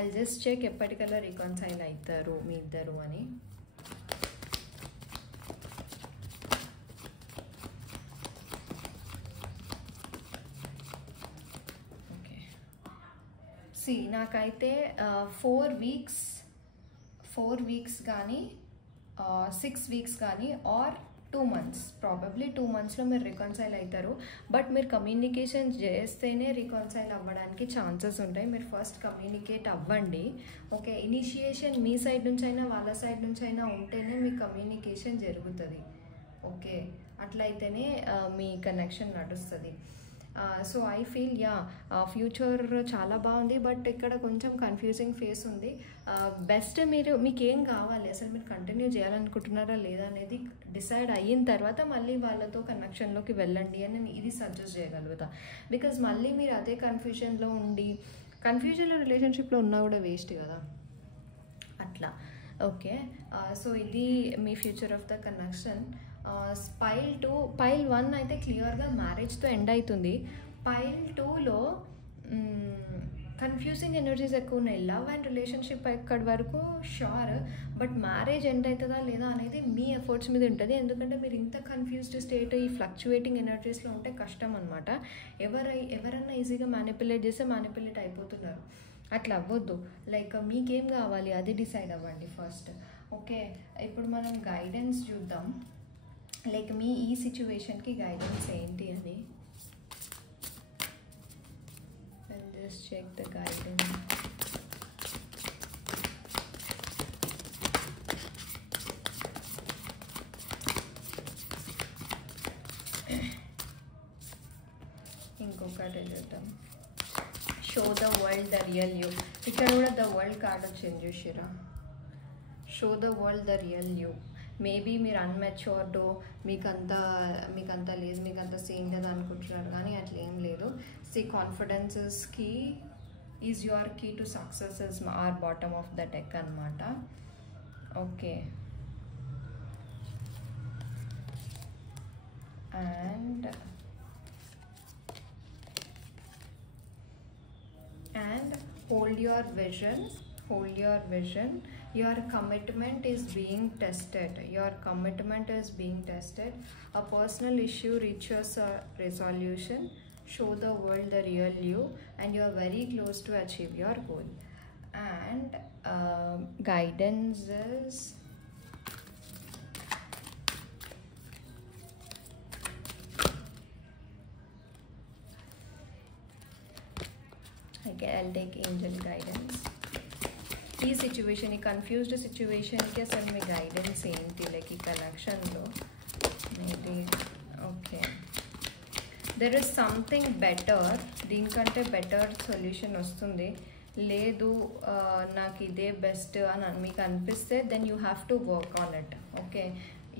ఐ జస్ట్ చెక్ ఎప్పటికల్లా రీకాన్సైల్ అవుతారు మీ ఇద్దరు అని. నాకైతే 4 weeks కానీ 6 weeks కానీ ఆర్ 2 months, ప్రాబబ్లీ 2 monthsలో మీరు రీకాన్సైల్ అవుతారు. బట్ మీరు కమ్యూనికేషన్ చేస్తేనే రీకాన్సైల్ అవ్వడానికి ఛాన్సెస్ ఉంటాయి. మీరు ఫస్ట్ కమ్యూనికేట్ అవ్వండి. ఓకే, ఇనిషియేషన్ మీ సైడ్ నుంచి అయినా వాళ్ళ సైడ్ నుంచి అయినా ఉంటేనే మీ కమ్యూనికేషన్ జరుగుతుంది. ఓకే, అట్లయితేనే మీ కనెక్షన్ నడుస్తుంది. సో ఐ ఫీల్ ఫ్యూచర్ చాలా బాగుంది, బట్ ఇక్కడ కొంచెం కన్ఫ్యూజింగ్ ఫేస్ ఉంది. బెస్ట్ మీకేం కావాలి, అసలు మీరు కంటిన్యూ చేయాలనుకుంటున్నారా లేదా అనేది డిసైడ్ అయిన తర్వాత మళ్ళీ వాళ్ళతో కనెక్షన్లోకి వెళ్ళండి అని నేను ఇది సజెస్ట్ చేయగలుగుతా. బికాజ్ మళ్ళీ మీరు అదే కన్ఫ్యూజన్లో రిలేషన్షిప్లో ఉన్నా కూడా వేస్ట్ కదా అట్లా. ఓకే, సో ఇది మీ future of the connection. Pile 1 అయితే క్లియర్గా మ్యారేజ్తో ఎండ్ అవుతుంది. పైల్ 2లో కన్ఫ్యూజింగ్ ఎనర్జీస్ ఎక్కువ ఉన్నాయి. లవ్ అండ్ రిలేషన్షిప్ ఎక్కడి వరకు షూర్, బట్ మ్యారేజ్ ఎండ్ అవుతుందా లేదా అనేది మీ ఎఫర్ట్స్ మీద ఉంటుంది. ఎందుకంటే మీరు ఇంత కన్ఫ్యూజ్డ్ స్టేట్ ఈ ఫ్లక్చువేటింగ్ ఎనర్జీస్లో ఉంటే కష్టం అనమాట. ఎవరన్నా ఈజీగా మ్యానిపులేట్ చేస్తే మ్యానిపులేట్ అయిపోతున్నారు. అట్లా అవ్వద్దు. లైక్ మీకేం కావాలి అది డిసైడ్ అవ్వండి ఫస్ట్. ఓకే, ఇప్పుడు మనం గైడెన్స్ చూద్దాం. లైక్ మీ ఈ సిచ్యువేషన్కి గైడెన్స్ ఏంటి అని. Just check the guidance. ఇంకొకటి చూద్దాం. Show the world the real you. ఇక్కడ కూడా ద వరల్డ్ కార్డ్ వచ్చింది చూసిరా. Show the world the real you. Maybe మీరు అన్మెచ్యూర్డ్, మీకంతా లేదు, మీకంతా సేమ్ కదా అనుకుంటున్నారు, కానీ అట్లా ఏం లేదు. See confidence is key, is your key to success is our bottom of the deck అనమాట. Okay, and hold your vision. Your commitment is being tested. A personal issue reaches a resolution. Show the world the real you, and you are very close to achieve your goal. And guidance is okay, I'll take angel guidance. ఈ సిచ్యువేషన్, ఈ కన్ఫ్యూజ్డ్ సిచ్యువేషన్కి అసలు మీ గైడెన్స్ ఏంటి, లైక్ ఈ కనెక్షన్లో maybe. Okay, there is something better, దీనికంటే బెటర్ సొల్యూషన్ వస్తుంది. లేదు నాకు ఇదే బెస్ట్ అని మీకు అనిపిస్తే then you have to work on it. Okay,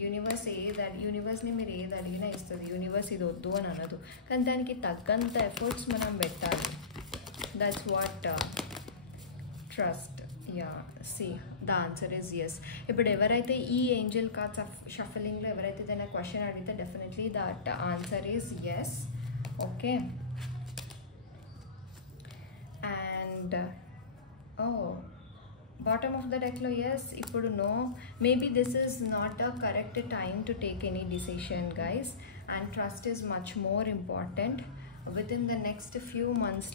యూనివర్స్ని మీరు ఏది అడిగినా ఇస్తుంది. యూనివర్స్ ఇది వద్దు అని అనదు, కానీ దానికి తగ్గంత ఎఫర్ట్స్ మనం పెట్టాలి. That's what trust. Yeah, see the answer is yes. ఇప్పుడు ఎవరైతే ఈ ఏంజల్ కార్డ్స్ షఫలింగ్లో ఎవరైతే ఏదైనా క్వశ్చన్ అడిగితే definitely that answer is yes. Okay, and bottom of the డెక్లో ఎస్, ఇప్పుడు no. Maybe this is not a correct time to take any decision guys, and trust is much more important. Within the next few months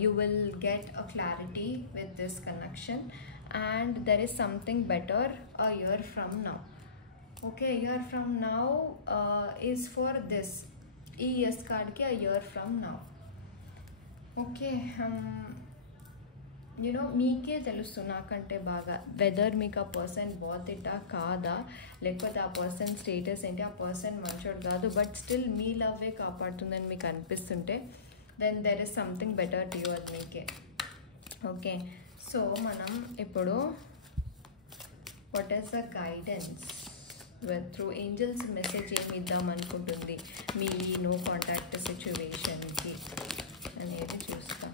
you will get a clarity with this connection, and there is something better a year from now. Okay, a year from now is for this yes card ki a year from now. Okay, you know, మీకే తెలుసు నాకంటే బాగా వెదర్ మీకు ఆ పర్సన్ బాధిటా కాదా, లేకపోతే ఆ పర్సన్ స్టేటస్ ఏంటి, ఆ పర్సన్ మంచోడు కాదు, బట్ స్టిల్ మీ లవ్వే కాపాడుతుందని మీకు అనిపిస్తుంటే then there is something better to you, అది మీకే. ఓకే, సో మనం ఇప్పుడు what is the guidance through angels message ఏమి ఇద్దాం అనుకుంటుంది మీ నో కాంటాక్ట్ సిచ్యువేషన్కి అనేది చూస్తాం.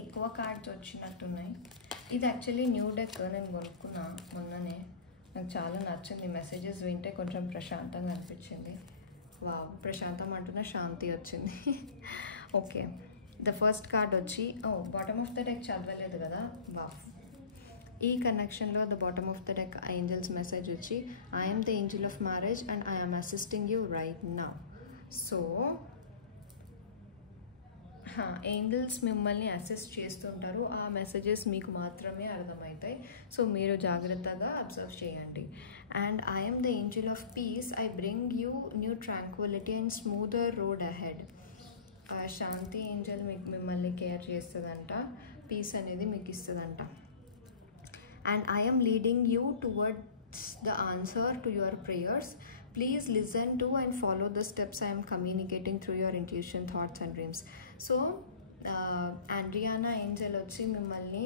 ఎక్కువ కార్డ్స్ వచ్చినట్టున్నాయి. ఇది యాక్చువల్లీ న్యూ డెక్ నేను కొనుక్కున్నా మొన్ననే, నాకు చాలా నచ్చింది. మెసేజెస్ వింటే కొంచెం ప్రశాంతంగా అనిపించింది. వావ్, ప్రశాంతం అంటున్నా శాంతి వచ్చింది. ఓకే, ద ఫస్ట్ కార్డ్ వచ్చి బాటమ్ ఆఫ్ ద డెక్ చదవలేదు కదా. వావ్, ఈ కనెక్షన్లో the bottom of the deck angels message వచ్చి I'm the angel of marriage and I'm assisting you right now. So angels మిమ్మల్ని అసిస్ట్ చేస్తుంటారు, ఆ మెసేజెస్ మీకు మాత్రమే అర్థమవుతాయి. సో మీరు జాగ్రత్తగా అబ్జర్వ్ చేయండి. And I'm the angel of peace, I bring you new tranquility and smoother road ahead. శాంతి ఏంజల్ మీకు మిమ్మల్ని కేర్ చేస్తుందంట, పీస్ అనేది మీకు ఇస్తుందంట. And I'm leading you towards the answer to your prayers. Please listen to and follow the steps I am communicating through your intuition, thoughts and dreams. So Andriana angel వచ్చి మిమ్మల్ని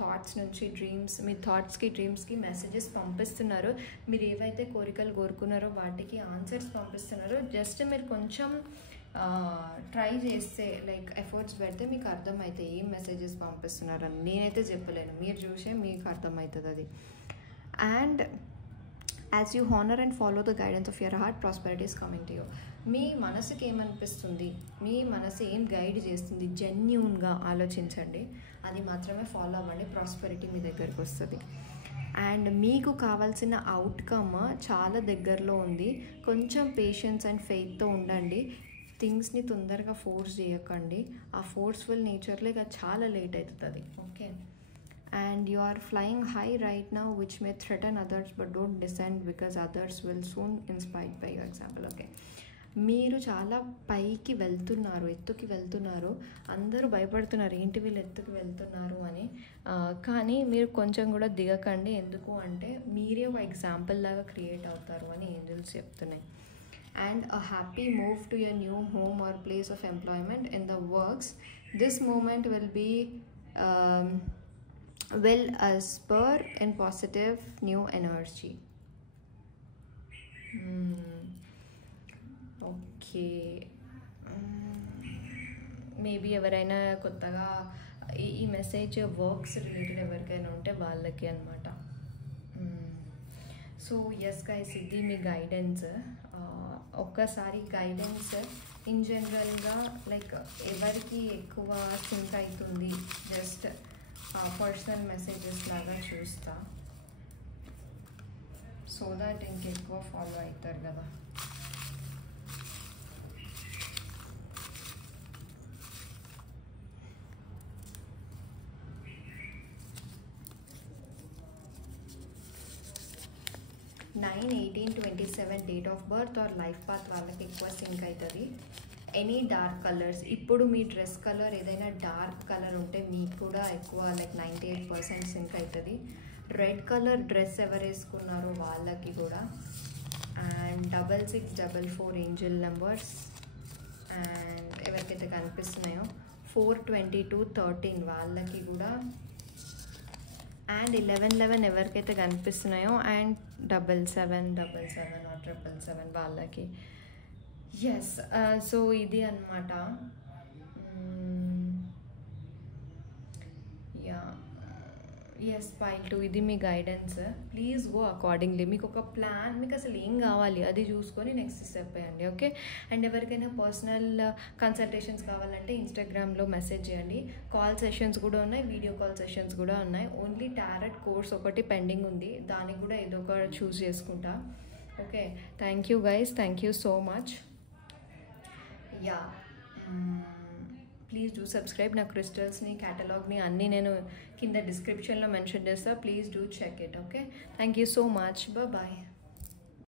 థాట్స్ నుంచి డ్రీమ్స్, మీ థాట్స్కి డ్రీమ్స్కి మెసేజెస్ పంపిస్తున్నారు. మీరు ఏవైతే కోరికలు కోరుకున్నారో వాటికి ఆన్సర్స్ పంపిస్తున్నారు. జస్ట్ మీరు కొంచెం ట్రై చేస్తే, లైక్ ఎఫర్ట్స్ పెడితే మీకు అర్థమవుతాయి ఏం మెసేజెస్ పంపిస్తున్నారని. నేనైతే చెప్పలేను, మీరు చూసే మీకు అర్థమవుతుంది అది. And as you honour and follow the guidance of your heart, prosperity is coming to you. మీ మనసుకి ఏమనిపిస్తుంది, మీ మనసు ఏం గైడ్ చేస్తుంది, జెన్యూన్గా ఆలోచించండి, అది మాత్రమే ఫాలో అవ్వండి, ప్రాస్పెరిటీ మీ దగ్గరికి వస్తుంది. అండ్ మీకు కావాల్సిన అవుట్కమ్ చాలా దగ్గరలో ఉంది. కొంచెం పేషెన్స్ అండ్ ఫెయిత్తో ఉండండి. థింగ్స్ని తొందరగా ఫోర్స్ చేయకండి. ఆ ఫోర్స్ఫుల్ నేచర్లో ఇక చాలా లేట్ అవుతుంది. Okay, and you are flying high right now, which may threaten others, but don't descend because others will soon inspired by your example. Okay, మీరు చాలా పైకి వెళ్తున్నారు, ఎత్తుకి వెళ్తున్నారు. అందరూ భయపడుతున్నారు ఏంటి వీళ్ళు ఎత్తుకి వెళ్తున్నారు అని. కానీ మీరు కొంచెం కూడా దిగకండి. ఎందుకు అంటే మీరే ఒక ఎగ్జాంపుల్ లాగా క్రియేట్ అవుతారు అని ఏంజల్స్ చెప్తున్నాయి. And a happy move to your new home or place of employment in the works. This moment will be will spur in positive new energy. Okay, maybe ఎవరైనా కొత్తగా ఈ మెసేజ్ వర్క్స్ రిలేటెడ్ ఎవరికైనా ఉంటే వాళ్ళకి అనమాట. సో ఎస్ గైస్, ఇది మీ గైడెన్స్. ఒక్కసారి గైడెన్స్ ఇన్ జనరల్గా లైక్ ఎవరికి ఎక్కువ సింక్ అవుతుంది, జస్ట్ పర్సనల్ మెసేజెస్ లాగా చూస్తా, సో దట్ ఇంకెక్కువ ఫాలో అవుతారు కదా. Nine 18-27 date of birth are life path వాళ్ళకి ఎక్కువ సింక్ అవుతుంది. ఎనీ డార్క్ కలర్స్, ఇప్పుడు మీ డ్రెస్ కలర్ ఏదైనా డార్క్ కలర్ ఉంటే మీకు కూడా ఎక్కువ లైక్ 98% సింక్ అవుతుంది. రెడ్ కలర్ డ్రెస్ ఎవరు వేసుకున్నారో వాళ్ళకి కూడా. And 6644 Angel numbers. అండ్ ఎవరికైతే కనిపిస్తున్నాయో 42213 వాళ్ళకి కూడా. అండ్ 1111 ఎవరికైతే కనిపిస్తున్నాయో, అండ్ 7777 ఆర్ 777 వాళ్ళకి. ఎస్, సో ఇది అనమాట. యా, ఎస్ పైల్ 2, ఇది మీ గైడెన్స్. Please go accordingly. మీకు ఒక ప్లాన్, మీకు అసలు ఏం కావాలి అది చూసుకొని నెక్స్ట్ స్టెప్ వేయండి. ఓకే, అండ్ ఎవరికైనా పర్సనల్ కన్సల్టేషన్స్ కావాలంటే ఇన్స్టాగ్రామ్లో మెసేజ్ చేయండి. కాల్ సెషన్స్ కూడా ఉన్నాయి, వీడియో కాల్ సెషన్స్ కూడా ఉన్నాయి. ఓన్లీ టారెట్ కోర్స్ ఒకటి పెండింగ్ ఉంది, దానికి కూడా ఏదో ఒక చూస్ చేసుకుంటా. Okay, thank you guys, thank you so much. Yeah, please do subscribe. నా క్రిస్టల్స్ని, క్యాటలాగ్ని అన్నీ నేను కింద డిస్క్రిప్షన్లో మెన్షన్ చేస్తా. Please do check it. Okay, thank you so much. Bye.